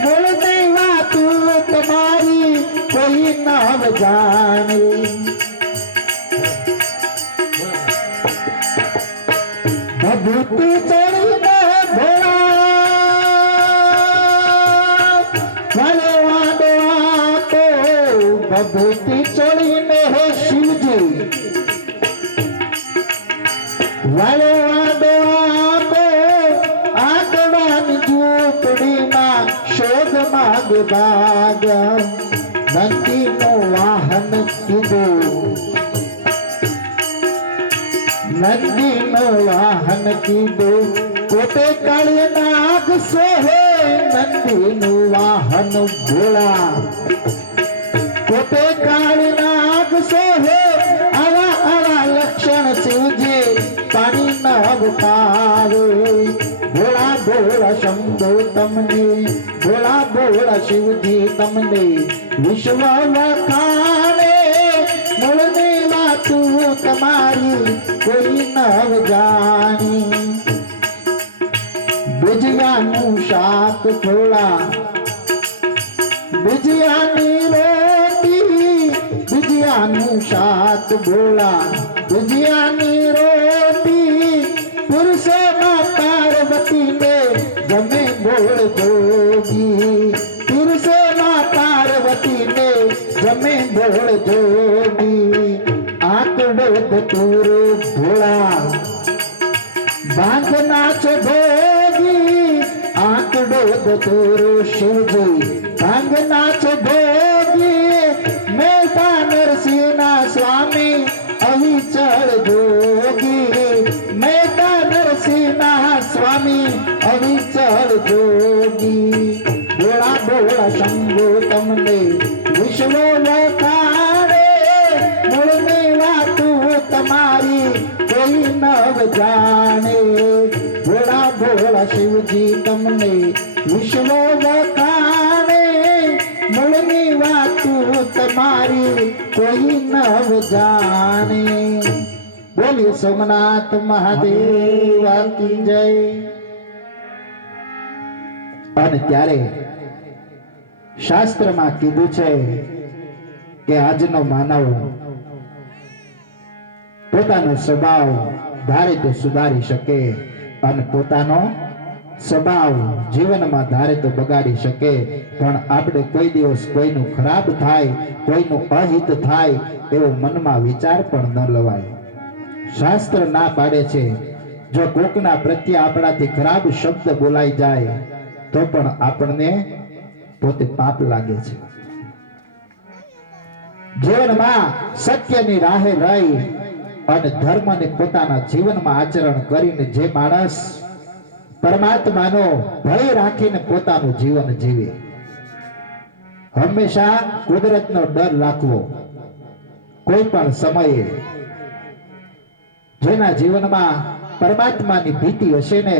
मूलनी वातु तुम्हारी कोई न जाने, भभूति चढ़ी में भोला वाले वादवा को, भभूति चढ़ी में है शिवजी वाले वादवा को, आंकड़ान झूपड़ी में शोध माग बाग, नंदी नो वाहन कीधो, नंदी नो वाहन कीधो, कोटे काली नाग सोहे, नंदी नो वाहन भोला, कोटे काली नाग सोहे, आवा आवा लक्षण शिवजी पानी न पावे, भोला भोला शंभु तमने भोला भोला शिवजी तमने विश्व वखाणे, मूलनी वातु तुम्हारी कोई न जानी, बिजयानु शाक थोड़ा, बिजयानी रोटी, बिजयानु शाक भोला, बिजयानी रोटी, पुरुषो मां पार्वती ने जमे बोल जोगी, पुरुषो मां पार्वती ने जमे बोल जोगी, आंकड़ो धतूरो भोला बांध नाच भोगी, आंकड़ो धतूरो शिवजी बांध नाच भोगी, मेहता नरसिंह स्वामी अविचल जोगी, मेहता नरसिंह स्वामी अविचल जोगी, भोला भोला शंभु तमने विश्व वखाणे, मूलनी वातु तुम्हारी कोई न जाने, भोला भोला शिवजी तमने विश्व वखाणे, मूलनी वातु तुम्हारी कोई न जाने। બોલીએ સોમનાથ મહાદેવ કી જય. અને ત્યારે શાસ્ત્રમાં કીધું છે કે આજનો માનવ પોતાનો સ્વભાવ ધારે તો સુધારી શકે અને પોતાનો સ્વભાવ જીવનમાં ધારે તો બગાડી શકે, પણ આપણે કોઈ દિવસ કોઈનું ખરાબ થાય, કોઈનું અહિત થાય એવો મનમાં વિચાર પણ ન લવાય. શાસ્ત્ર ના પાડે છે જો કોકના પ્રત્યે આપણાથી ખરાબ શબ્દ બોલાઈ જાય તો પણ આપણને પોતે પાપ લાગે છે. જીવનમાં સત્યની રાહે રહી અને ધર્મને પોતાના જીવનમાં આચરણ કરીને જે માણસ પરમાત્માનો ભય રાખીને પોતાનું જીવન જીવે, હંમેશા કુદરતનો ડર રાખવો. કોઈ પણ સમયે જેના જીવનમાં પરમાત્માની ભીતિ હશે ને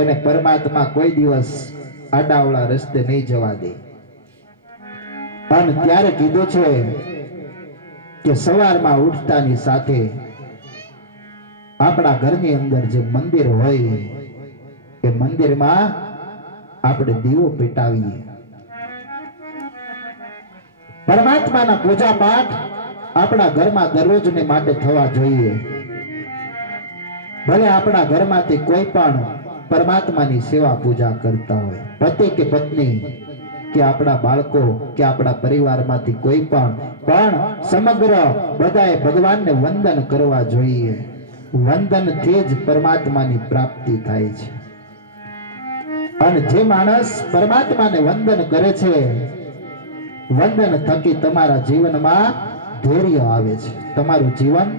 એને પરમાત્મા કોઈ દિવસ આડાવડા રસ્તે નહીં જવા દે. અને ત્યારે કીધું છે કે સવારમાં ઉઠતાની સાથે આપણા ઘરની અંદર જે મંદિર હોય એ મંદિરમાં આપણે દીવો પેટાવીએ. પરમાત્માના પૂજા પાઠ આપણા ઘરમાં દરરોજને માટે થવા જોઈએ. ભલે આપણા ઘરમાંથી કોઈ પણ પરમાત્માની સેવા પૂજા કરતા હોય, પતિ કે પત્ની કે આપણા બાળકો કે આપણા પરિવારમાંથી કોઈ પણ સમગ્ર બધાએ ભગવાનને વંદન કરવા જોઈએ. વંદનથી જ પરમાત્માની પ્રાપ્તિ થાય છે. અને જે માણસ પરમાત્માને વંદન કરે છે, વંદન થકી તમારા જીવનમાં ધૈર્ય આવે છે. તમારું જીવન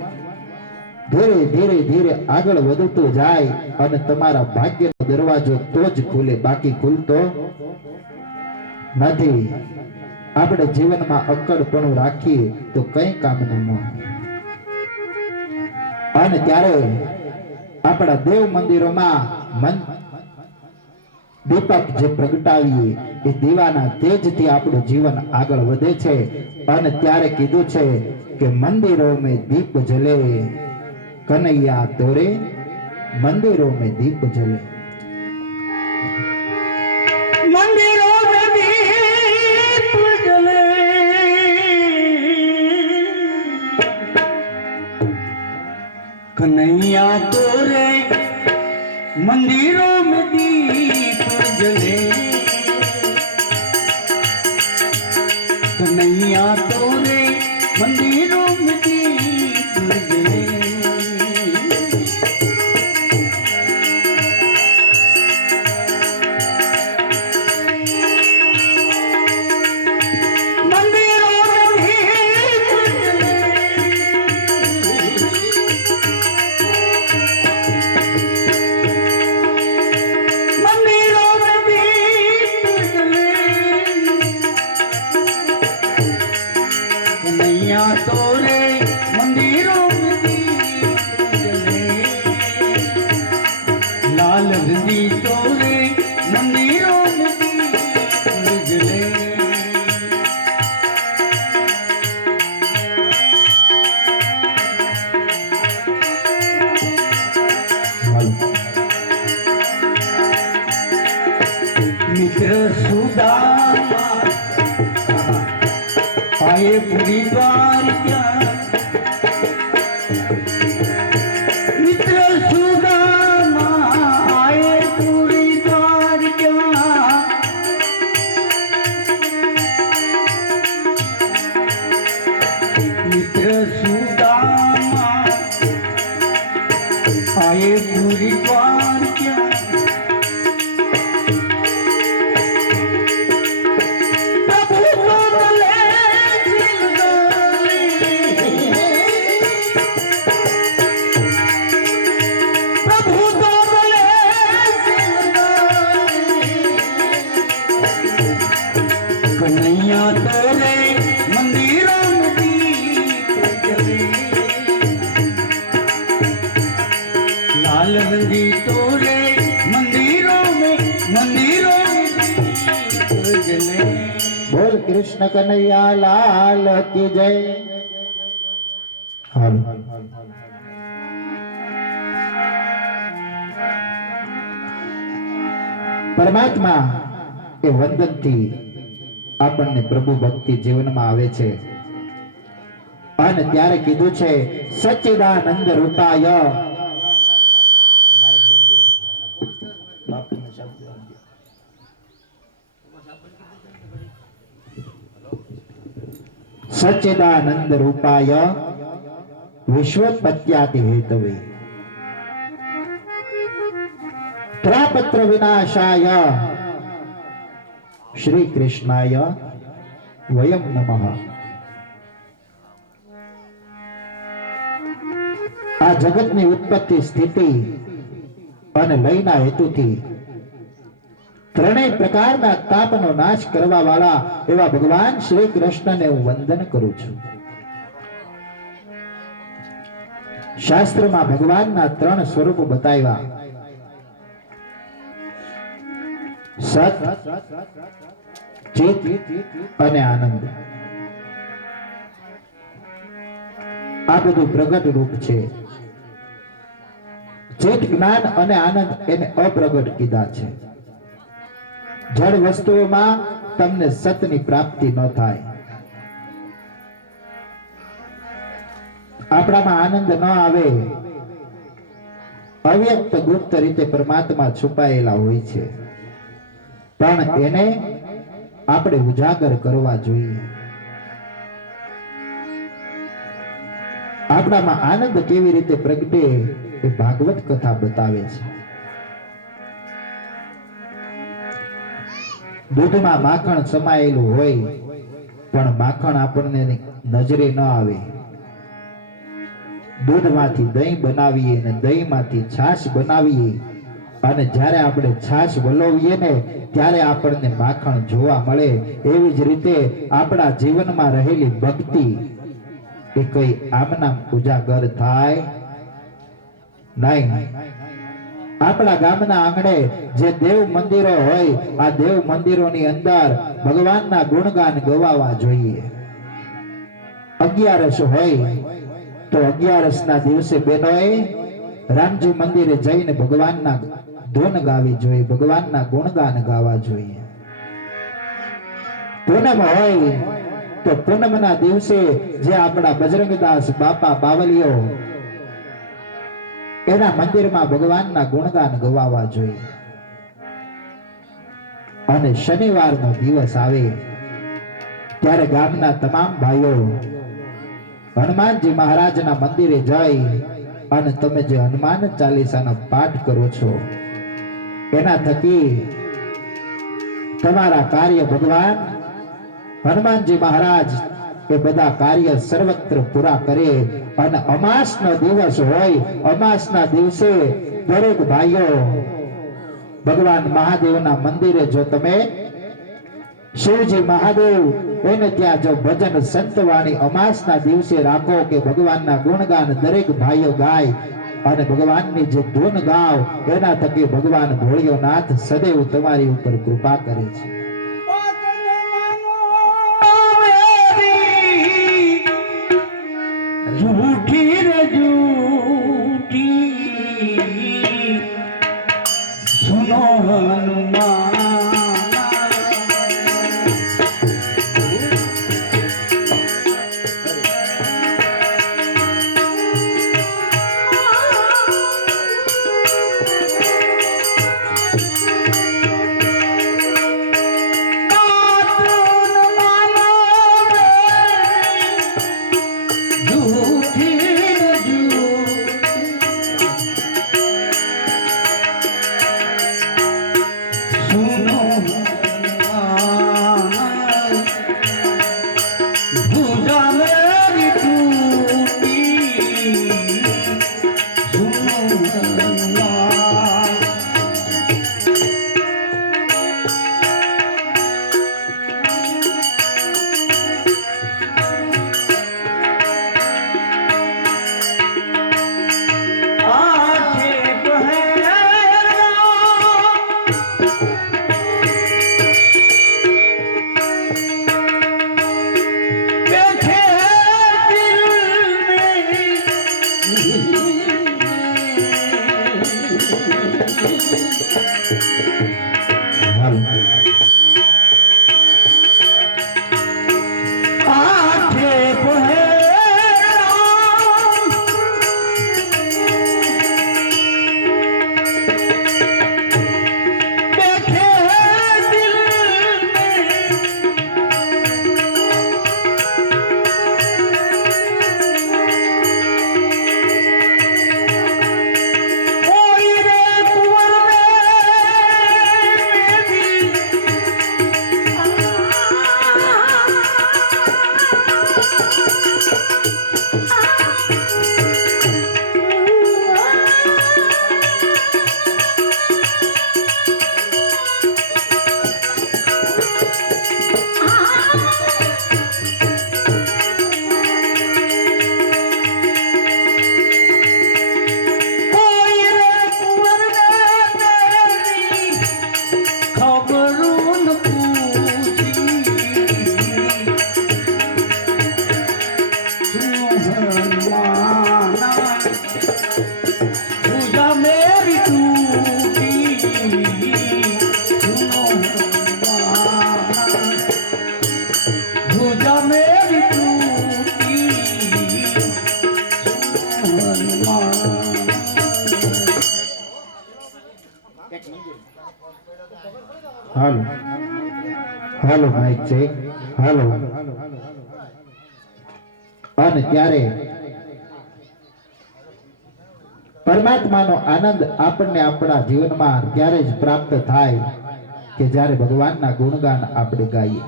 ધીરે ધીરે ધીરે આગળ વધતું જાય અને તમારા ભાગ્યનો દરવાજો તો જ ખુલે, બાકી ખુલતો નથી. આપણે જીવનમાં અક્કડપણું રાખીએ તો કઈ કામનું ન. અને ત્યારે આપણા દેવ મંદિરોમાં દીપક જે પ્રગટાવીએ એ દીવાના તેજથી આપણું જીવન આગળ વધે છે. અને ત્યારે કીધું છે કે મંદિરો મેં દીપ જલે કનૈયા તોરે, મંદિરો મેં દીપ જલે. મંદિરો મેં દીપ જલે કનૈયા તોરે, મંદિરો में दीप जले कन्हैया तोरे, मंदिरों में दीप जले. तोरे मंदिरों में दीप जले, लाल रंगी तोरे मंदिरों में दीप जले. मित्र सुदामा आए पूरी द्वारिका, मित्र सुदामा आए पूरी द्वारिका, मित्र सुदामा आए पूरी द्वारिका. कन्हैया तोरे मंदिरों में दीप जले, लाल रंगी तोरे मंदिरों में दीप जले. बोल कृष्ण कन्हैया लाल की जय. પરમાત્મા એ વંદનથી આપણને પ્રભુ ભક્તિ જીવનમાં આવે છે. અને ત્યારે કીધું છે સચ્ચિદાનંદ રૂપાય. સચ્ચિદાનંદ રૂપાય વિશ્વોત્પત્યાતિ હેતવે ત્રાપત્ર વિનાશાય શ્રી કૃષ્ણાય વયમ નમઃ. આ જગતની ઉત્પત્તિ સ્થિતિ અને લયના હેતુથી ત્રણેય પ્રકારના તાપનો નાશ કરવા વાળા એવા ભગવાન શ્રી કૃષ્ણને હું વંદન કરું છું. શાસ્ત્રમાં ભગવાનના ત્રણ સ્વરૂપ બતાવ્યા: સત, ચિત અને આનંદ. આ બધું પ્રગટ રૂપ છે. ચિત, જ્ઞાન અને આનંદ એને અપ્રગટ કીધા છે. જળ વસ્તુઓમાં તમને સતની પ્રાપ્તિ ન થાય. આપણામાં આનંદ ન આવે. અવ્યક્ત ગુપ્ત રીતે પરમાત્મા છુપાયેલા હોય છે, પણ એને આપણે ઉજાગર કરવા જોઈએ. આપણામાં આનંદ કેવી રીતે પ્રગટે એ ભાગવત કથા બતાવે છે. દૂધમાં માખણ સમાયેલું હોય પણ માખણ આપણને નજરે ન આવે. દૂધમાંથી દહીં બનાવીએ અને દહીંમાંથી છાશ બનાવીએ, અને જ્યારે આપણે છાશ વલોવીએ ને ત્યારે આપણને માખણ જોવા મળે. એવી જ રીતે આપણા જીવનમાં રહેલી ભક્તિ એ કઈ આમનામ ઉજાગર થાય નહીં. આપણા ગામના આંગણે જે દેવ મંદિરો હોય, આ દેવ મંદિરોની અંદર ભગવાનના ગુણગાન ગવાવા જોઈએ. 11 હોય તો 11ના દિવસે બહેનોએ રામજી મંદિરે જઈને ભગવાનના ધૂન ગાવી જોઈએ, ભગવાનના ગુણગાન ગાવા જોઈએ. પૂનમ હોય તો પૂનમના દિવસે જે આપણા બજરંગદાસ બાપા બાવલીઓ એના મંદિરમાં ભગવાનના ગુણગાન ગવાવા જોઈએ. અને શનિવારનો દિવસ આવે ત્યારે ગામના તમામ ભાઈઓ હનુમાનજી મહારાજના મંદિરે જઈ અને તમે જે હનુમાન ચાલીસાનો પાઠ કરો છો એના થકી તમારા કાર્ય ભગવાન હનુમાનજી મહારાજ એ બધા કાર્ય સર્વત્ર પૂરા કરે. અને અમાસનો દિવસ હોય, અમાસના દિવસે દરેક ભાઈઓ ભગવાન મહાદેવના મંદિરે જો તમે શિવજી મહાદેવ એને ત્યાં જો ભજન સંતવાણી અમાસના દિવસે રાખો કે ભગવાનના ગુણગાન દરેક ભાઈઓ ગાય અને ભગવાનની જે ધૂન ગાવ, એના થકી ભગવાન ભોળિયોનાથ સદૈવ તમારી ઉપર કૃપા કરે છે. झूठी रे झूठी सुनो हनुमान હાલો હાલો માઇક ચેક હાલો. અને ત્યારે પરમાત્માનો આનંદ આપણને આપણા જીવનમાં ત્યારે જ પ્રાપ્ત થાય કે જ્યારે ભગવાનના ગુણગાન આપણે ગાઈએ.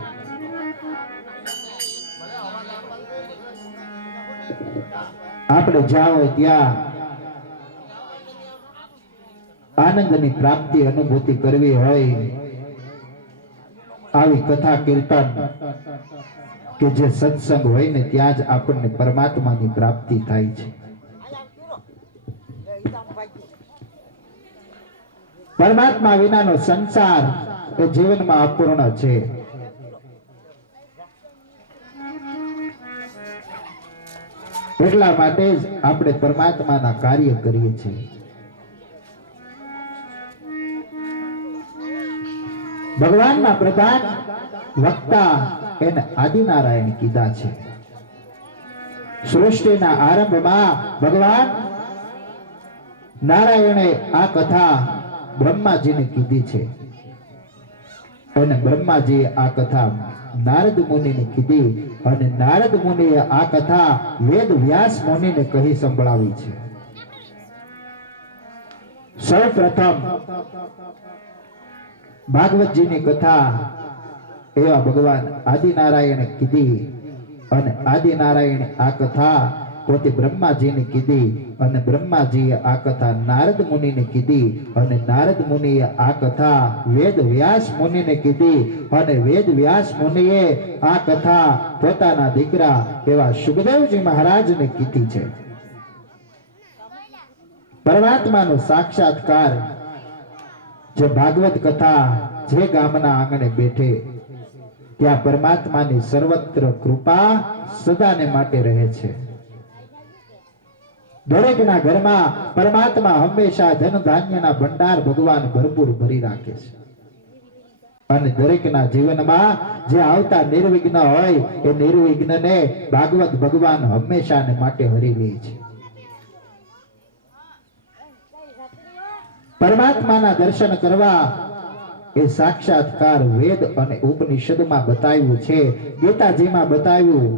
આપણે જ્યાં હોય ત્યાં આનંદની પ્રાપ્તિ અનુભૂતિ કરવી હોય, આવી કથા કીર્તન કે જે સત્સંગ હોય ને ત્યાં જ આપણને પરમાત્માની પ્રાપ્તિ થાય છે. પરમાત્મા વિનાનો સંસાર એ જીવનમાં અપૂર્ણ છે. એટલા માટે જ આપણે પરમાત્માના કાર્ય કરીએ છીએ. ભગવાનના પ્રધાન વક્તા એને આદિનારાયણ કીધા છે. સૃષ્ટિના આરંભમાં ભગવાન નારાયણે આ કથા બ્રહ્માજીને કીધી છે અને બ્રહ્માજીએ આ કથા નારદ મુનિને કીધી અને નારદ મુનિએ આ કથા વેદ વ્યાસ મુનિને કહી સંભળાવી છે. સૌ પ્રથમ ભાગવતજીની કથા એવા ભગવાન આદિનારાયણે કીધી અને આદિનારાયણે આ કથા પોતે બ્રહ્માજીને કીધી અને બ્રહ્માજીએ આ કથા નારદ મુનિને કીધી અને નારદ મુનિએ આ કથા વેદ વ્યાસ મુનિને કીધી અને વેદ વ્યાસ મુનિએ આ કથા પોતાના દીકરા એવા સુખદેવજી મહારાજને કીધી છે. પરમાત્માનો સાક્ષાત્કાર જે ભાગવત કથા જે ગામના આંગણે બેઠે ત્યાં પરમાત્માની સર્વત્ર કૃપા સદાને માટે રહે છે. દરેકના ઘરમાં પરમાત્મા હંમેશા ધન ધાન્યના ભંડાર ભગવાન ભરપૂર ભરી રાખે છે અને દરેકના જીવનમાં જે આવતા નિર્વિઘ્ન હોય એ નિર્વિઘ્નને ભાગવત ભગવાન હંમેશાને માટે હરી લે છે. પરમાત્માના દર્શન કરવા એ સાક્ષાત્કાર વેદ અને ઉપનિષદમાં બતાવ્યું છે, ગીતાજીમાં બતાવ્યું.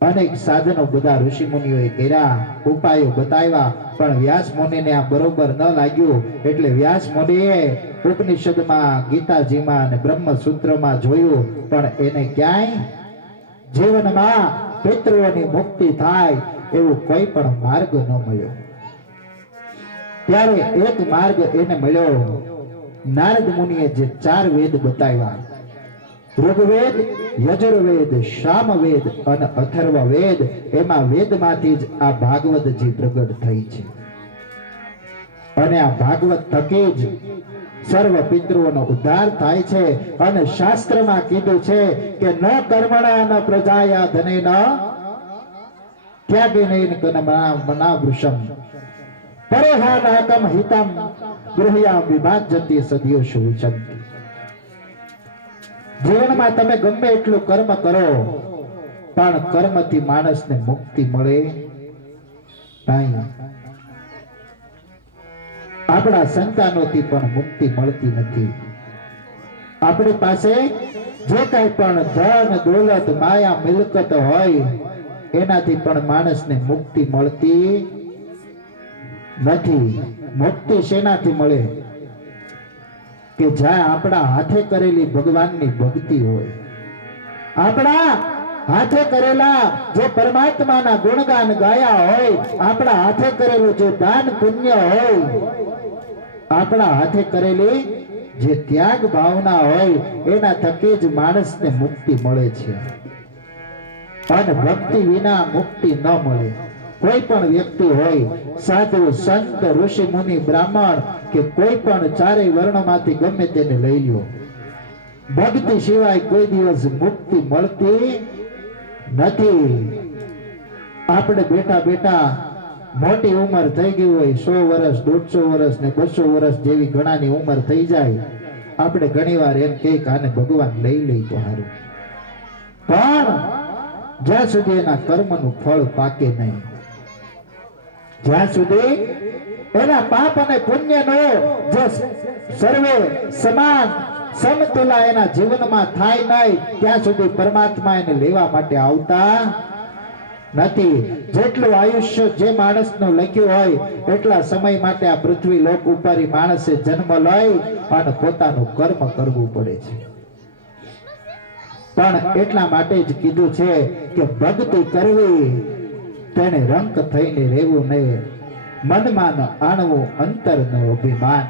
અનેક સાધનો બધા ઋષિ મુનિઓએ કર્યા, ઉપાયો બતાવ્યા, પણ વ્યાસ મુનિને આ બરોબર ન લાગ્યું એટલે વ્યાસ મુનિએ ઉપનિષદમાં, ગીતાજીમાં અને બ્રહ્મસૂત્રમાં જોયું, પણ એને ક્યાંય જીવનમાં પિતૃઓની મુક્તિ થાય એવો કોઈ પણ માર્ગ ન મળ્યો. ત્યારે એક માર્ગ એને મળ્યો. નારદ મુનિએ જે 4 વેદ બતાવ્યા, ઋગ્વેદ, યજુર્વેદ, સામવેદ અને અથર્વવેદ, એમાં વેદમાંથી જ આ ભાગવતજી પ્રગટ થઈ છે અને આ ભાગવત થકી જ સર્વ પિતૃઓનો ઉદ્ધાર થાય છે. અને શાસ્ત્રમાં કીધું છે કે ન કર્મણા ન પ્રજાયા ધનેન ત્યાગેનેન કનમનાવૃષમ પરેહાનાકમ હિતમ ગૃહ્યામ વિભાજ્યતે સદયોષ વિચંતિ. જીવનમાં તમે ગમે એટલું કર્મ કરો પણ કર્મથી માણસને મુક્તિ મળે નહીં. આપણા સંતાનોથી પણ મુક્તિ મળતી નથી. આપણી પાસે જે કઈ પણ ધન, દોલત, માયા, મિલકત હોય એનાથી પણ માણસને મુક્તિ મળતી નથી. મુક્તિ શેનાથી મળે? કે જ્યાં આપણા હાથે કરેલી ભગવાનની ભક્તિ હોય, આપણા હાથે કરેલા જે પરમાત્માના ગુણગાન ગાયા હોય, આપણા હાથે કરેલું જે દાન પુણ્ય હોય, આપણા હાથે કરેલી જે ત્યાગ ભાવના હોય, એના થકી જ માણસને મુક્તિ મળે છે. અને ભક્તિ વિના મુક્તિ ન મળે. કોઈ પણ વ્યક્તિ હોય, સાધુ સંત ઋષિ મુનિ બ્રાહ્મણ કે કોઈ પણ ચારેય વર્ણમાંથી ગમે તેને લઈ લ્યો, ભક્તિ સિવાય કોઈ દિવસ મુક્તિ મળતી નથી. આપણે બેઠા બેઠા મોટી ઉંમર થઈ ગઈ હોય, 100 વર્ષ 150 વર્ષ ને 200 વર્ષ જેવી ઘણાની ઉંમર થઈ જાય, આપણે ઘણીવાર એમ કે આને ભગવાન લઈ લઈ તો સારું, પણ જ્યાં સુધી એના કર્મનું ફળ પાકે નહીં, જ્યાં સુધી એના પાપ અને પુણ્યનો જે સર્વે સમાન સમતુલા એના જીવનમાં થાય નહીં, ત્યાં સુધી પરમાત્મા એને લેવા માટે આવતા નથી. જેટલું આયુષ્ય જે માણસનું લખ્યું હોય એટલા સમય માટે આ પૃથ્વી લોક ઉપર માણસે જન્મ લઈ અને પોતાનું કર્મ કરવું પડે છે. પણ એટલા માટે જ કીધું છે કે ભક્તિ કરવી તેને રંક થઈને રહેવું નહીં, મનમાં ન આણવું અંતરનું અભિમાન.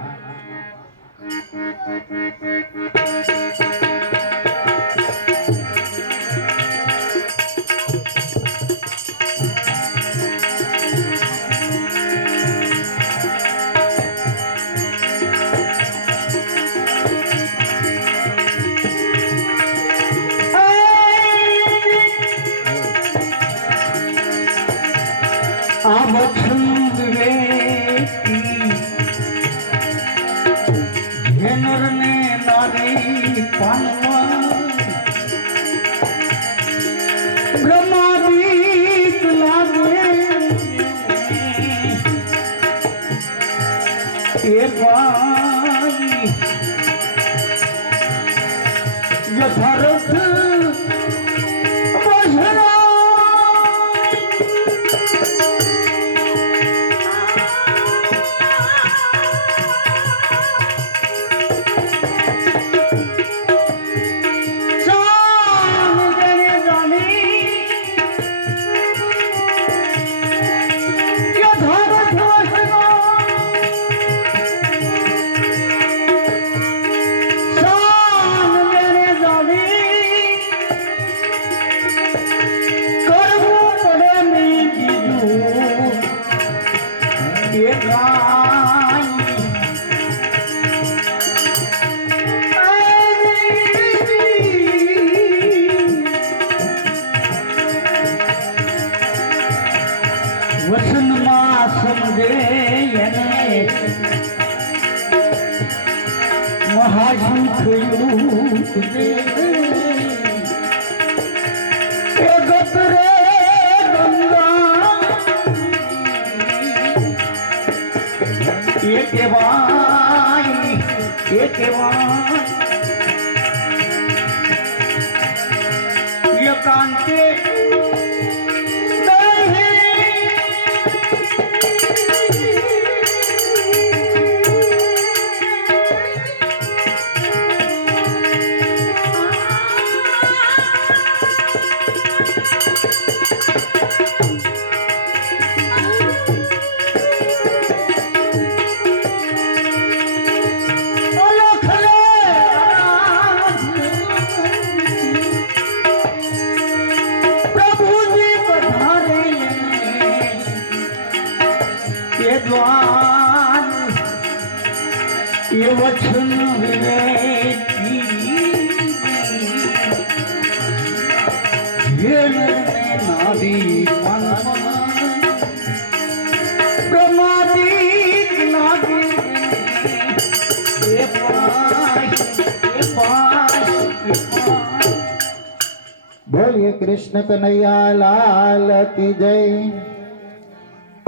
બોલીએ કૃષ્ણ કનૈયા લાલ કી જય.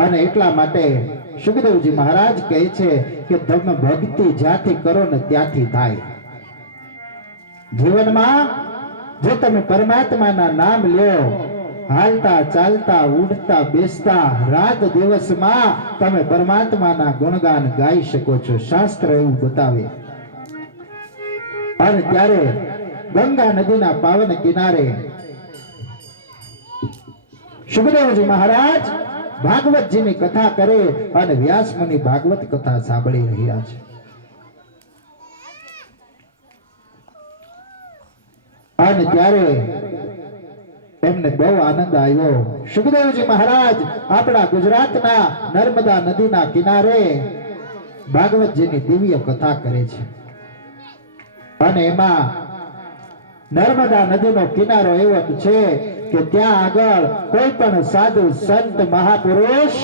અને એટલા માટે સુખદેવજી મહારાજ કહે છે કે તમે ભક્તિ જ્યાંથી કરો ને ત્યાંથી થાય. જીવનમાં જો તમે પરમાત્માના નામ લ્યો, હાલતા ચાલતા ઉડતા બેસતા રાત દિવસમાં તમે પરમાત્માના ગુણગાન ગાઈ શકો છો. શાસ્ત્ર એવું બતાવે. અને ત્યારે ગંગા નદીના પાવન કિનારે સુખદેવજી મહારાજ ભાગવતજીની કથા કરે અને વ્યાસ મુનિ ભાગવત કથા સાંભળી રહ્યા છે. અને ત્યારે એમને બહુ આનંદ આવ્યો. સુખદેવજી મહારાજ આપણા ગુજરાતના નર્મદા નદીના કિનારે ભાગવતજીની દિવ્ય કથા કરે છે. અને એમાં નર્મદા નદીનો કિનારો એવો છે કે ત્યાં આગળ કોઈ પણ સાધુ સંત મહાપુરુષ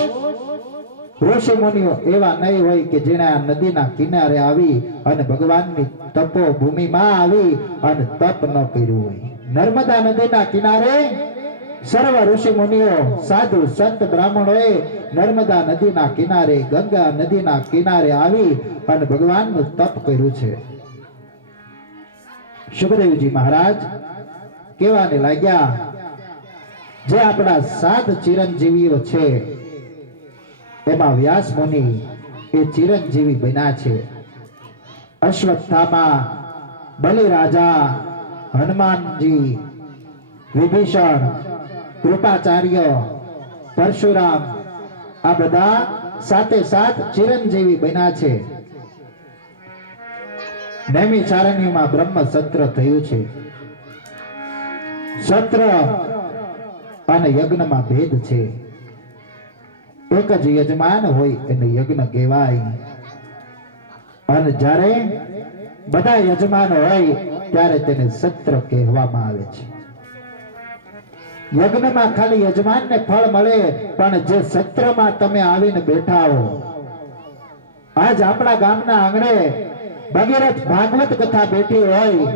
ઋષિ મુનિઓ એવા નહીં હોય કે જેણે આ નદીના કિનારે આવી અને ભગવાનની તપો ભૂમિમાં આવી અને તપ ન કર્યું હોય. નર્મદા નદીના કિનારે સર્વ ઋષિ મુનિઓ સાધુ સંત બ્રાહ્મણોએ નર્મદા નદીના કિનારે ગંગા નદીના કિનારે આવી અને ભગવાનનું તપ કર્યું છે. સુખદેવજી મહારાજ કહેવાને લાગ્યા, જે આપણા 7 ચિરંજીવીઓ છે એમાં વ્યાસ મુનિ એ ચિરંજીવી બન્યા છે. અશ્વત્થામા, બલિરાજા, હનુમાનજી, વિભીષણ, કૃપાચાર્ય, પરશુરામ, આ બધા 7 ચિરંજીવી બન્યા છે. નૈમિષારણ્યમાં બ્રહ્મ સત્ર થયું છે. સત્ર અને યજ્ઞમાં ભેદ છે. એક જ યજમાન હોય એને યજ્ઞ કહેવાય, અને જ્યારે બધા યજમાન હોય ત્યારે તેને સત્ર કહેવામાં આવે છે. યજ્ઞમાં ખાલી યજમાનને ફળ મળે, પણ જે સત્રમાં તમે આવીને બેઠા હો. આજ આપણા ગામના આંગણે ભગીરથ ભાગવત કથા બેઠી હોય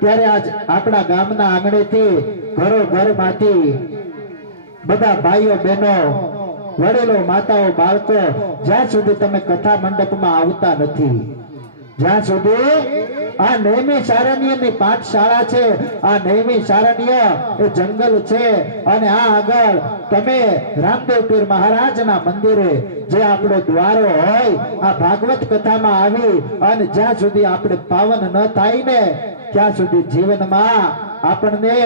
ત્યારે આજ આપણા ગામના આંગણેથી ઘરો ઘરમાંથી બધા ભાઈઓ બહેનો વડીલો માતાઓ બાળકો જ્યાં સુધી તમે કથા મંડપમાં આવતા નથી, જ્યાં સુધી આ નૈમિષારણ્યની પાઠશાળા છે, આ નૈમિષારણ્ય એ જંગલ છે, અને આ આગળ તમે રામદેવ પીર મહારાજના મંદિરે જે આપણો દ્વારો હોય આ ભાગવત કથામાં આવી અને જ્યાં સુધી આપણે પાવન ન થાય ને ત્યાં સુધી જીવનમાં આપણને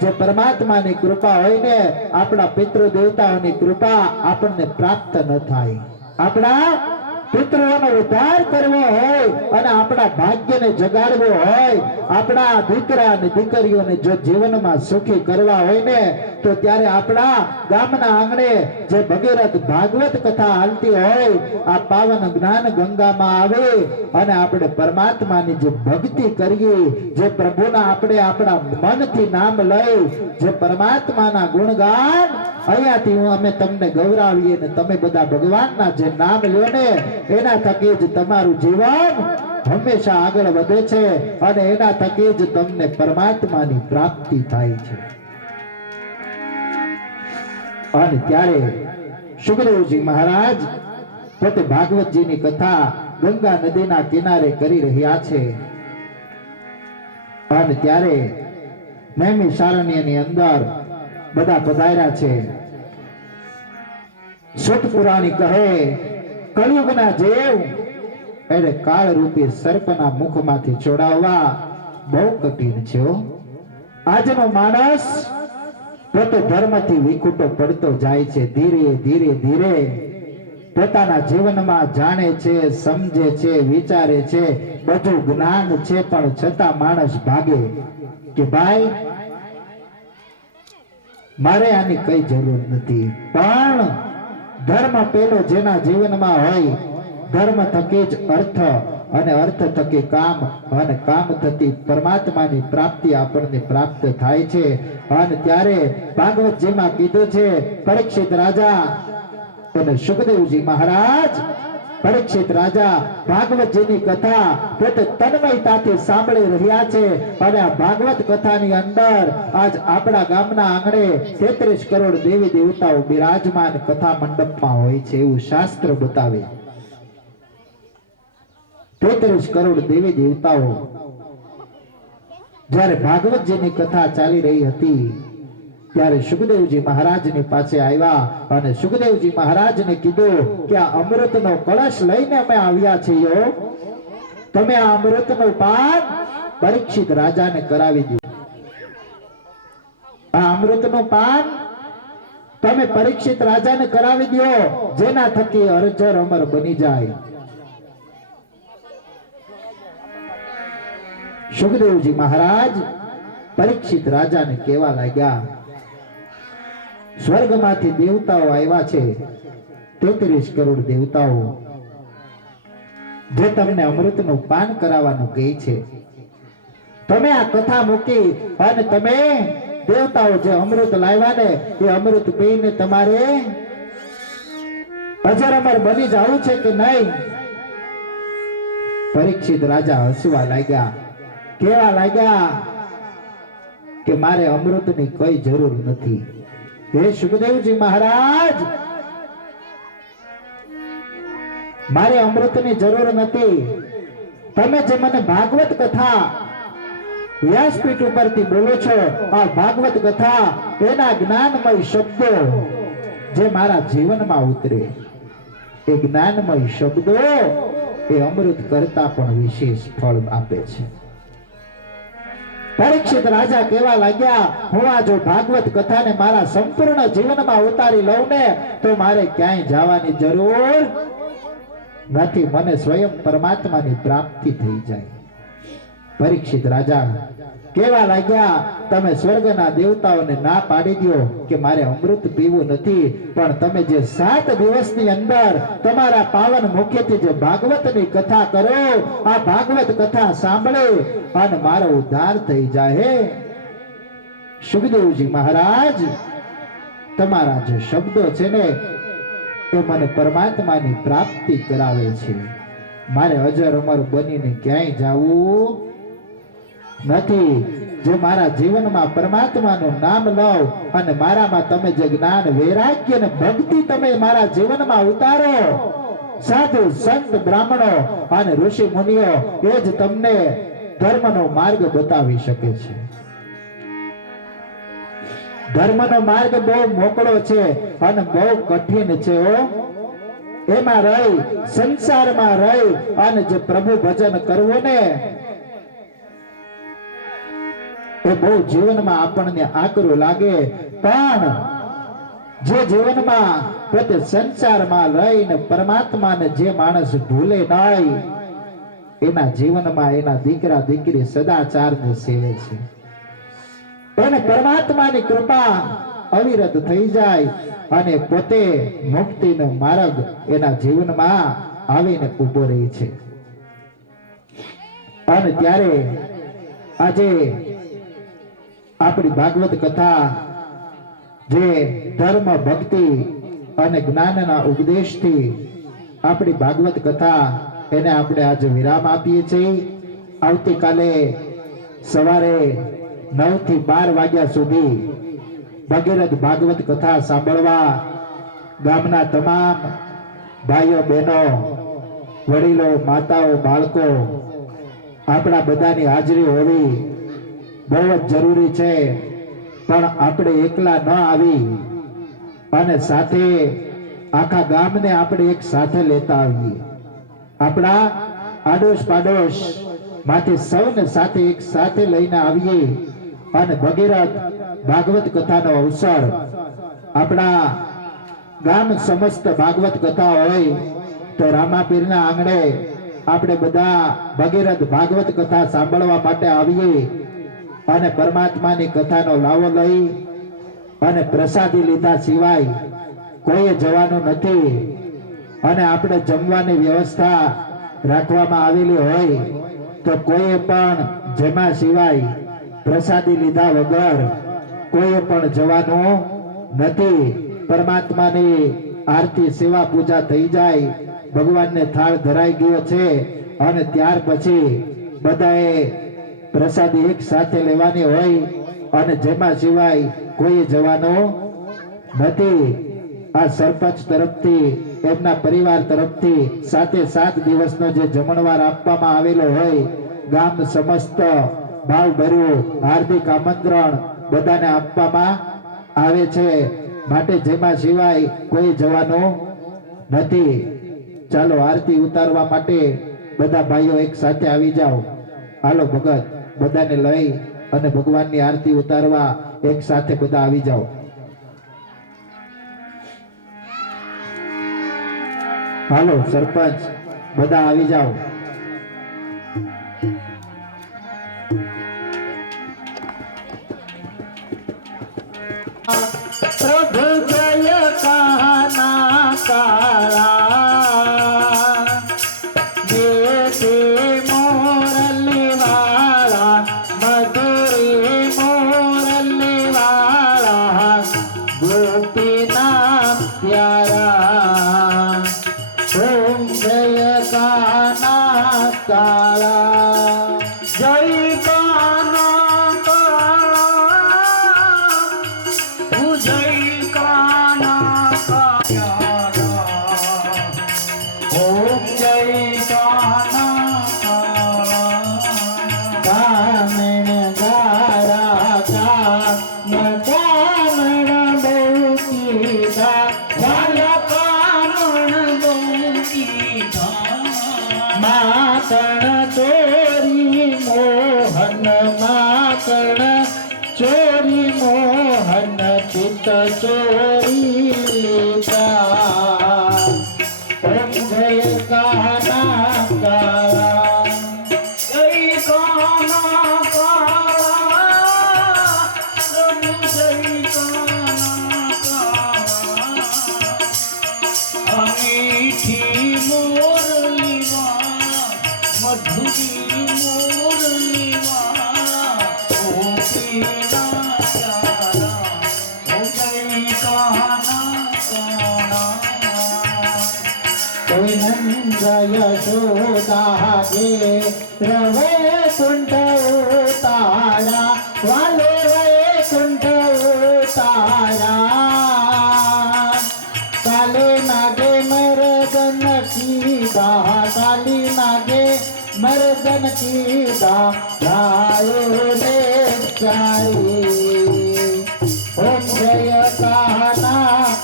જે પરમાત્માની કૃપા હોય ને, આપણા પિતૃ દેવતાઓની કૃપા આપણને પ્રાપ્ત ન થાય. આપણા પિતૃઓનો ઉદ્ધાર કરવો હોય અને આપણા ભાગ્યને જગાડવો હોય, આપણા દીકરા અને દીકરીઓને જો જીવનમાં સુખી કરવા હોય ને તો ત્યારે આપણા ગામના આંગણે જે ભગીરથ ભાગવત કથા હાલતી હોય આ પાવન જ્ઞાન ગંગામાં આવે અને આપણે પરમાત્માની જે ભક્તિ કરીએ, જે પ્રભુના આપણે આપણા મનથી નામ લઈ, જે પરમાત્માના ગુણગાન અહીંયાથી અમે તમને ગૌરાવીએ ને તમે બધા ભગવાનના જે નામ લ્યો ને એના થકી જ તમારું જીવન હંમેશા આગળ વધે છે અને એના થકી જ તમને પરમાત્માની પ્રાપ્તિ થાય છે. અને ત્યારે સુખદેવજી મહારાજ પોતે ભાગવતજીની કથા ગંગા નદીના કિનારે કરી રહ્યા છે. અને ત્યારે નૈમિષારણ્યની અંદર બધા પધાર્યા છે. સુત પુરાણી કહે, કળિયુગના જેવ એટલે કાળ રૂપી સર્પના મુખમાંથી છોડાવવા બહુ કઠિન છે. આજનો માણસ પોતે ધર્મથી વિખૂટો પડતો જાય છે. ધીરે ધીરે ધીરે પોતાના જીવનમાં જાણે છે, સમજે છે, વિચારે છે, બધું જ્ઞાન છે, પણ છતાં માણસ ભાગે કે ભાઈ મારે આની કઈ જરૂર નથી. પણ ધર્મ પેલો જેના જીવનમાં હોય, ધર્મ થકી જ અર્થ અને અર્થ થકી કામ અને કામ થકી પરમાત્માની પ્રાપ્તિ આપણને પ્રાપ્ત થાય છે. અને ત્યારે ભાગવતજીમાં કીધું છે, પરીક્ષિત રાજા અને સુખદેવજી મહારાજ, પરીક્ષિત રાજા ભાગવતજીની કથા પોતે તન્મયતાથી સાંભળી રહ્યા છે. અને આ ભાગવત કથાની અંદર આજ આપણા ગામના આંગણે 33 કરોડ દેવી દેવતાઓ બિરાજમાન કથા મંડપમાં હોય છે એવું શાસ્ત્ર બતાવે. 33 કરોડ દેવી દેવતાઓ જ્યારે ભાગવતજીની કથા ચાલી રહી હતી ત્યારે સુખદેવજી મહારાજની પાસે આવ્યા અને સુખદેવજી મહારાજને કીધું કે આ અમૃતનો કળશ લઈને અમે આવ્યા છીએ, તમે આ અમૃતનું પાન પરીક્ષિત રાજાને કરાવી દો. આ અમૃતનું પાન તમે પરીક્ષિત રાજાને કરાવી દો, જેના થકી અરજર અમર બની જાય. સુખદેવજી મહારાજ પરીક્ષિત રાજાને કહેવા લાગ્યા, સ્વર્ગમાંથી દેવતાઓ આવ્યા છે, 33 કરોડ દેવતાઓ, જે તમને અમૃતનું પાન કરાવવાનું કહે છે. તમે આ કથા મૂકી અને તમે દેવતાઓ જે અમૃત લાવ્યા ને એ અમૃત પીને તમારે અજર અમર બની જવું છે કે નહીં? પરીક્ષિત રાજા હસવા લાગ્યા, કેવા લાગ્યા કે મારે અમૃતની કોઈ જરૂર નથી. હે સુખદેવજી મહારાજ, મારે અમૃતની જરૂર નથી. તમે જે મને ભાગવત કથા વ્યાસપીઠ ઉપરથી બોલો છો, આ ભાગવત કથા એના જ્ઞાનમય શબ્દો જે મારા જીવનમાં ઉતરે, એ જ્ઞાનમય શબ્દો એ અમૃત કરતા પણ વિશેષ ફળ આપે છે. પરીક્ષિત રાજા કહેવા લાગ્યા, હું આ જો ભાગવત કથાને મારા સંપૂર્ણ જીવનમાં ઉતારી લઉં ને તો મારે ક્યાંય જવાની જરૂર નથી, મને સ્વયં પરમાત્માની પ્રાપ્તિ થઈ જાય. પરીક્ષિત રાજા કેવા લાગ્યા, તમે સ્વર્ગના દેવતાઓને ના પાડી દો કે મારે અમૃત પીવું નથી, પણ તમે જે 7 દિવસની અંદર તમારા પાવન મુખેથી જે ભાગવતની કથા કરો, આ ભાગવત કથા સાંભળે અને મારો ઉદ્ધાર થઈ જાય. સુખદેવજી મહારાજ, તમારા જે શબ્દો છે ને એ મને પરમાત્માની પ્રાપ્તિ કરાવે છે. મારે અજર અમર બનીને ક્યાંય જવું નથી. જો મારા જીવનમાં પરમાત્માનું નામ લઉં અને મારામાં તમે જે જ્ઞાન, વૈરાગ્ય અને ભક્તિ તમે મારા જીવનમાં ઉતારો, સાધુ સંત બ્રાહ્મણો અને ઋષિ મુનિઓ એ જ તમને ધર્મનો માર્ગ બતાવી શકે છે. ધર્મનો માર્ગ બહુ મોકળો છે અને બહુ કઠિન છે. એમાં રહી, સંસારમાં રહી અને જે પ્રભુ ભજન કરવું ને એ બહુ જીવનમાં આપણને આકરું લાગે, પણ જે જીવનમાં પોતે સંસારમાં રહીને પરમાત્માને જે માણસ ભૂલે નહીં, એના જીવનમાં એના દીકરા દીકરી સદાચારને સેવે છે. એને પરમાત્માની કૃપા અવિરત થઈ જાય અને પોતે મુક્તિનો માર્ગ એના જીવનમાં આવીને ઉભો રહે છે. અને ત્યારે આજે આપણી ભાગવત કથા જે ધર્મ, ભક્તિ અને જ્ઞાનના ઉપદેશથી આપણી ભાગવત કથા એને આપણે આજે વિરામ આપીએ છીએ. આવતીકાલે સવારે 9 થી 12 વાગ્યા સુધી ભગીરથ ભાગવત કથા સાંભળવા ગામના તમામ ભાઈઓ, બહેનો, વડીલો, માતાઓ, બાળકો આપણા બધાની હાજરી હોવી બહુ જ જરૂરી છે. પણ આપણે એકલા ન આવી અને સાથે આખા ગામને આપણે એક સાથે લેતા આવીએ. આપણા આડોશ પાડોશ માંથી સૌને સાથે એક સાથે લઈને આવીએ અને ભગીરથ ભાગવત કથાનો અવસર આપણા ગામ સમસ્ત ભાગવત કથા હોય તો રામાપીરના આંગણે આપણે બધા ભગીરથ ભાગવત કથા સાંભળવા માટે આવીએ અને પરમાત્માની કથાનો લાવો લઈ અને પ્રસાદી લીધા સિવાય કોઈએ જવાનું નથી. અને આપણે જમવાની વ્યવસ્થા રાખવામાં આવેલી હોય તો કોઈએ પણ જમા સિવાય, પ્રસાદી લીધા વગર કોઈએ પણ જવાનું નથી. પરમાત્માની આરતી, સેવા, પૂજા થઈ જાય, ભગવાનને થાળ ધરાઈ ગયો છે અને ત્યાર પછી બધાએ પ્રસાદી એક સાથે લેવાની હોય અને જેમાં સિવાય કોઈ જવાનું નથી. આ સરપંચ તરફથી, એમના પરિવાર તરફથી 7 દિવસનો જે જમણવાર આપવામાં આવેલો હોય, ગામ સમસ્ત ભાવભર્યું હાર્દિક આમંત્રણ બધાને આપવામાં આવે છે. માટે જેમાં સિવાય કોઈ જવાનું નથી. ચાલો આરતી ઉતારવા માટે બધા ભાઈઓ એક સાથે આવી જાઓ. હાલો ભગત, બધાને લઈ અને ભગવાનની આરતી ઉતારવા એક સાથે બધા આવી જાઓ. હાલો સરપંચ બધા આવી જાઓ. प्रभु जय काना काला देते मोरली वाला मधुरी मोरली वाला गोपीनाथ प्यारा ओम जय काना काला जय काना काला जय काना काला ओम जय काना काला कामण गारा कामण बहुकीधा वाला कामण बहुकीधा मातण चोरी मोहन मातण चोरी मोहन चित चोरी लीला ओम जय काना काला जय काना काला प्रभु जय काना काला मीठी मोरली वाला मधुरी मोरली वाला गोपीना प्यारा ओ जय काना काना कोई नंद यशोदा के रवे कुंठ उतारा वाले वैकुंठ उतारा काले नागे मर्दन कीदा काली नागे मर्दन कीदा लायो दे चारी ओम जय काना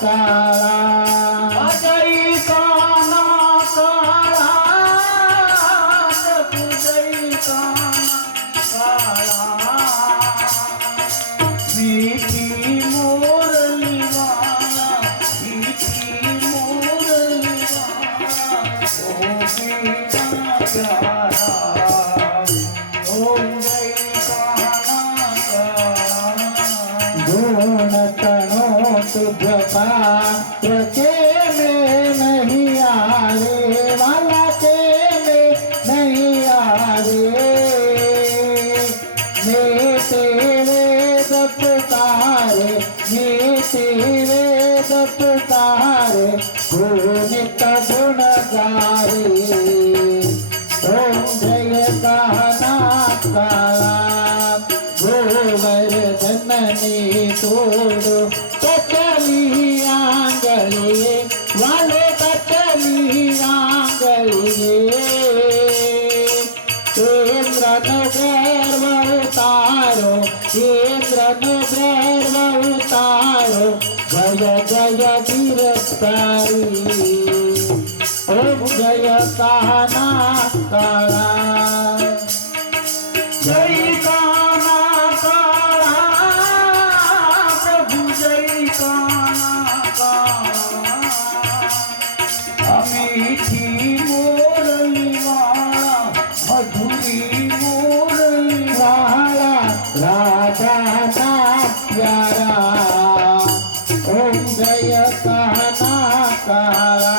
काला जय काना काला प्रभु जय काना काला मीठी मोरली वाला मीठी मोरली वाला गोपीना प्यारा ओम जय काना काला गुण तनो तुझ पात्र के में नहीं आवे वाला के में नहीं आवे मेरे वेद पुकारे मेरे वेद पुकारे गुणित गुण गारे ओम जय काना काला गोवर्धन ने तोड़ो कचली आंगलिए वाले कचली आंगलिए इंद्रनु गर्व उतारो इंद्रनु गर्व उतारो जय जय गिरफ्तारी ओम जय काना काला जय काना काला प्रभु जय काना काला मीठी मोरली वाला मधुरी मोरली वाला राधा ना प्यारा ओम जय काना काला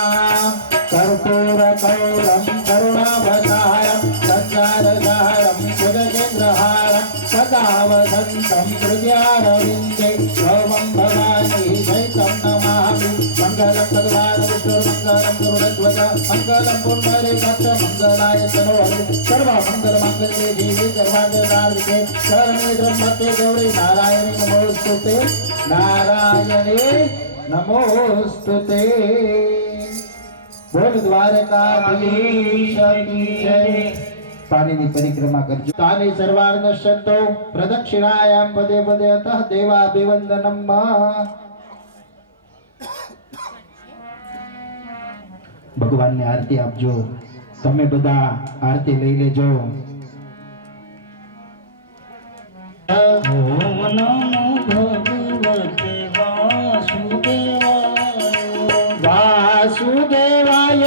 कर्पूर गौरम करुणावतारम संसारसारम सुरचंद्रहारम सदा वसंतं हृदयारविन्दे सर्वं भवानी सहितं नमामि मङ्गलं भगवान् विष्णुर्मङ्गलं गरुडध्वज मङ्गलं पुण्डरीकाक्ष मङ्गलाय सर्वहरि सर्वमङ्गलमङ्गले देवी सर्वाङ्गसाधिके शरण्ये त्र्यम्बके गौरी नारायणे नमोस्तुते नारायणे नमोस्तुते बोल द्वारकाधीश की जय पाणीनी परिक्रमा करजो तानि सर्वार्थ शब्दो प्रदक्षिणायां पदे पदे अतः देवाभिवंदनम भगवान ने आरती आपजो તમે બધા આરતી લઈ લેજો ओम नमो भगवते वासुदेवाय वासुदेवाय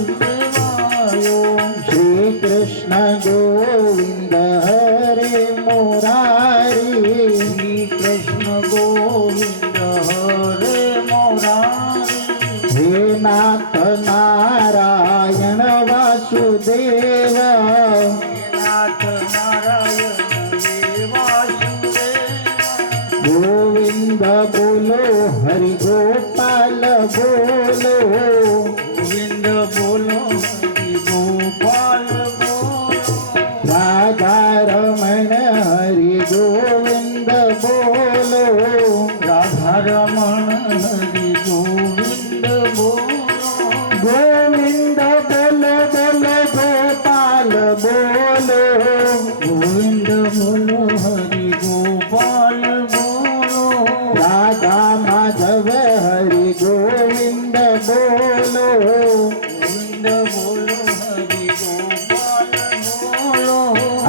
વાસુદેવાયો શ્રી કૃષ્ણ ગોવિંદ હરે મુરારી શ્રી કૃષ્ણ ગોવિંદ હરે મોરારી હે નાથ નારાયણ વાસુદેવ નાથ નારાયણ હે વાસુદેવ ગોવિંદ બોલો હરિ ગોપાલ બોલો ગોવિંદ બોલો હરિ ગોપાલ બોલો રાધા રમણ હરિ ગોવિંદ બોલો રાધા રમણ હરિ ગોવિંદ બોલો ગોવિંદ બોલો બોલો ગોપાલ બોલો ગોવિંદ બોલો હરિ ગોપાલ બોલો રાધા માધવ હરિ ગોવિંદ બોલો ગોવિંદ બોલો હરિ ગોપાલ બોલો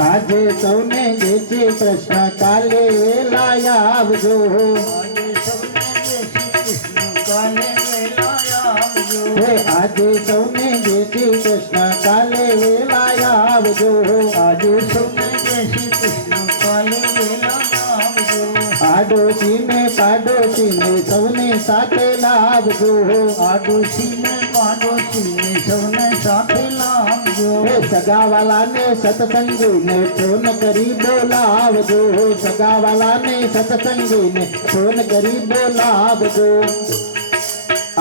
આજે સૌને જય શ્રી કૃષ્ણ કાલે વેલા આવજો આજે સૌને જય શ્રી કૃષ્ણ કાલે વેલા આવજો હે આજે સૌને જય શ્રી કૃષ્ણ કાલે વેલા આવજો આજે સૌને જય શ્રી કૃષ્ણ કાલે વેલા આવજો આડોશીને પાડોશીને સૌને સાથે લાવજો આડોશીને પાડોશીને સૌને સાથે લાવજો હે સગાવાલાને સત્સંગીને ફોન કરી બોલાવજો સગાવાલાને સત્સંગીને ફોન કરી બોલાવજો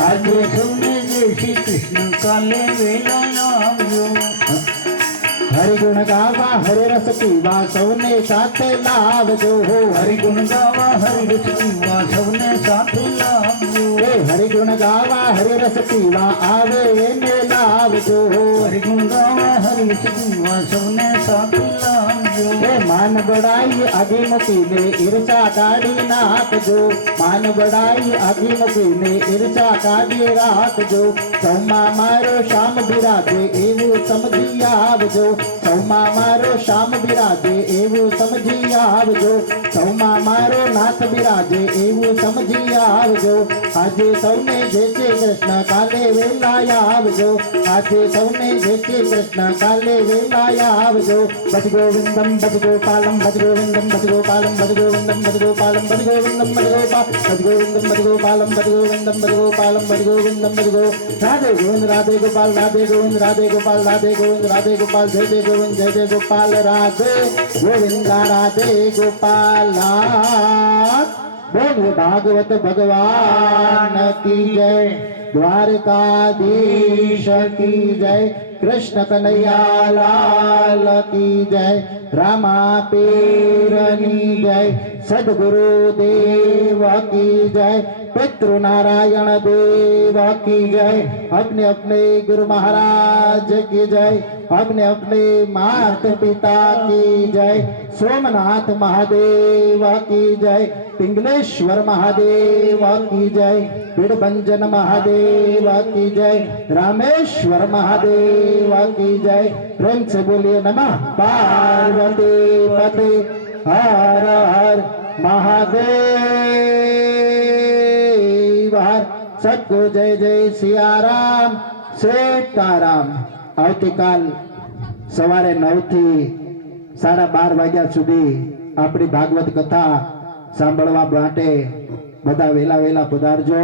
આજે સૌને જય શ્રી કૃષ્ણ કાલે વેલા આવજો હરિગુણ ગાવા હરે રસ પીવા સૌને સાથે લાવજો હરિગુણ ગાવા હરિરસ પીવા સૌને સાથે લાવજો હે હરિગુણ ગાવા હરે રસ પીવા આવે એને લાવજો હરિગુણ ગાવા હરિરસ પીવા સૌને સાથે લાવજો હે માન બડાઈ આગે મૂકીને ઈર્ષા કાઢી નાખજો માન બડાઈ આગે મૂકીને ઈર્ષા કાઢી રાખજો સૌમાં મારો શ્યામ બિરાજે એવું સમજી આવજો સૌમાં મારો શ્યામ બિરાજે એવું સમજી આવજો સૌમાં મારો નાથ બિરાજે એવું સમજી આવજો આજે સૌને જય શ્રી કૃષ્ણ કાલે વેલા આવજો આજે સૌને જય શ્રી કૃષ્ણ કાલે વેલા આવજો ભજ ગોવિંદમ ભજ ગોપાલમ ભજ ગોવિંદમ ભજ ગોપાલમ ભજ ગોવિંદમ ભજ ગોપાલમ ભજ ગોવિંદમ ભજ ગોપાલ ભજ ગોવિંદમ ભજ ગોપાલમ ભજ ગોવિંદમ ભજ ગોપાલમ ભજ ગોવિંદમ ભજ ગો રાધે ગોવિંદ રાધે ગોપાલ રાધે ગોવિંદ રાધે ગોપાલ રાધે ગોવિંદ રાધે ગોપાલ જય જય ગોવિંદ જય જય ગોપાલ રાધે ગોવિંદ રાધે ગોપાલ બોલ ભાગવત ભગવાન કી જય દ્વારકાધીશ કી જય કૃષ્ણ કનૈયા લાલ કી જય રામા પીરની જય સદગુરુ દેવ કી જય पितृ नारायण देव की जय अपने अपने गुरु महाराज की जय अपने अपने माता पिता की जय सोमनाथ महादेव की जय पिंगलेश्वर महादेव की जय बिड़भंजन महादेव की जय रामेश्वर महादेव की जय प्रेम से बोलिए नमः पार्वती पते हर हर महादेव हर सबको जय जय सियाराम सीताराम આવતીકાલ સવારે 9 થી 12:30 વાગ્યા સુધી આપણી ભાગવત કથા સાંભળવા માટે બધા વેલા પધારજો।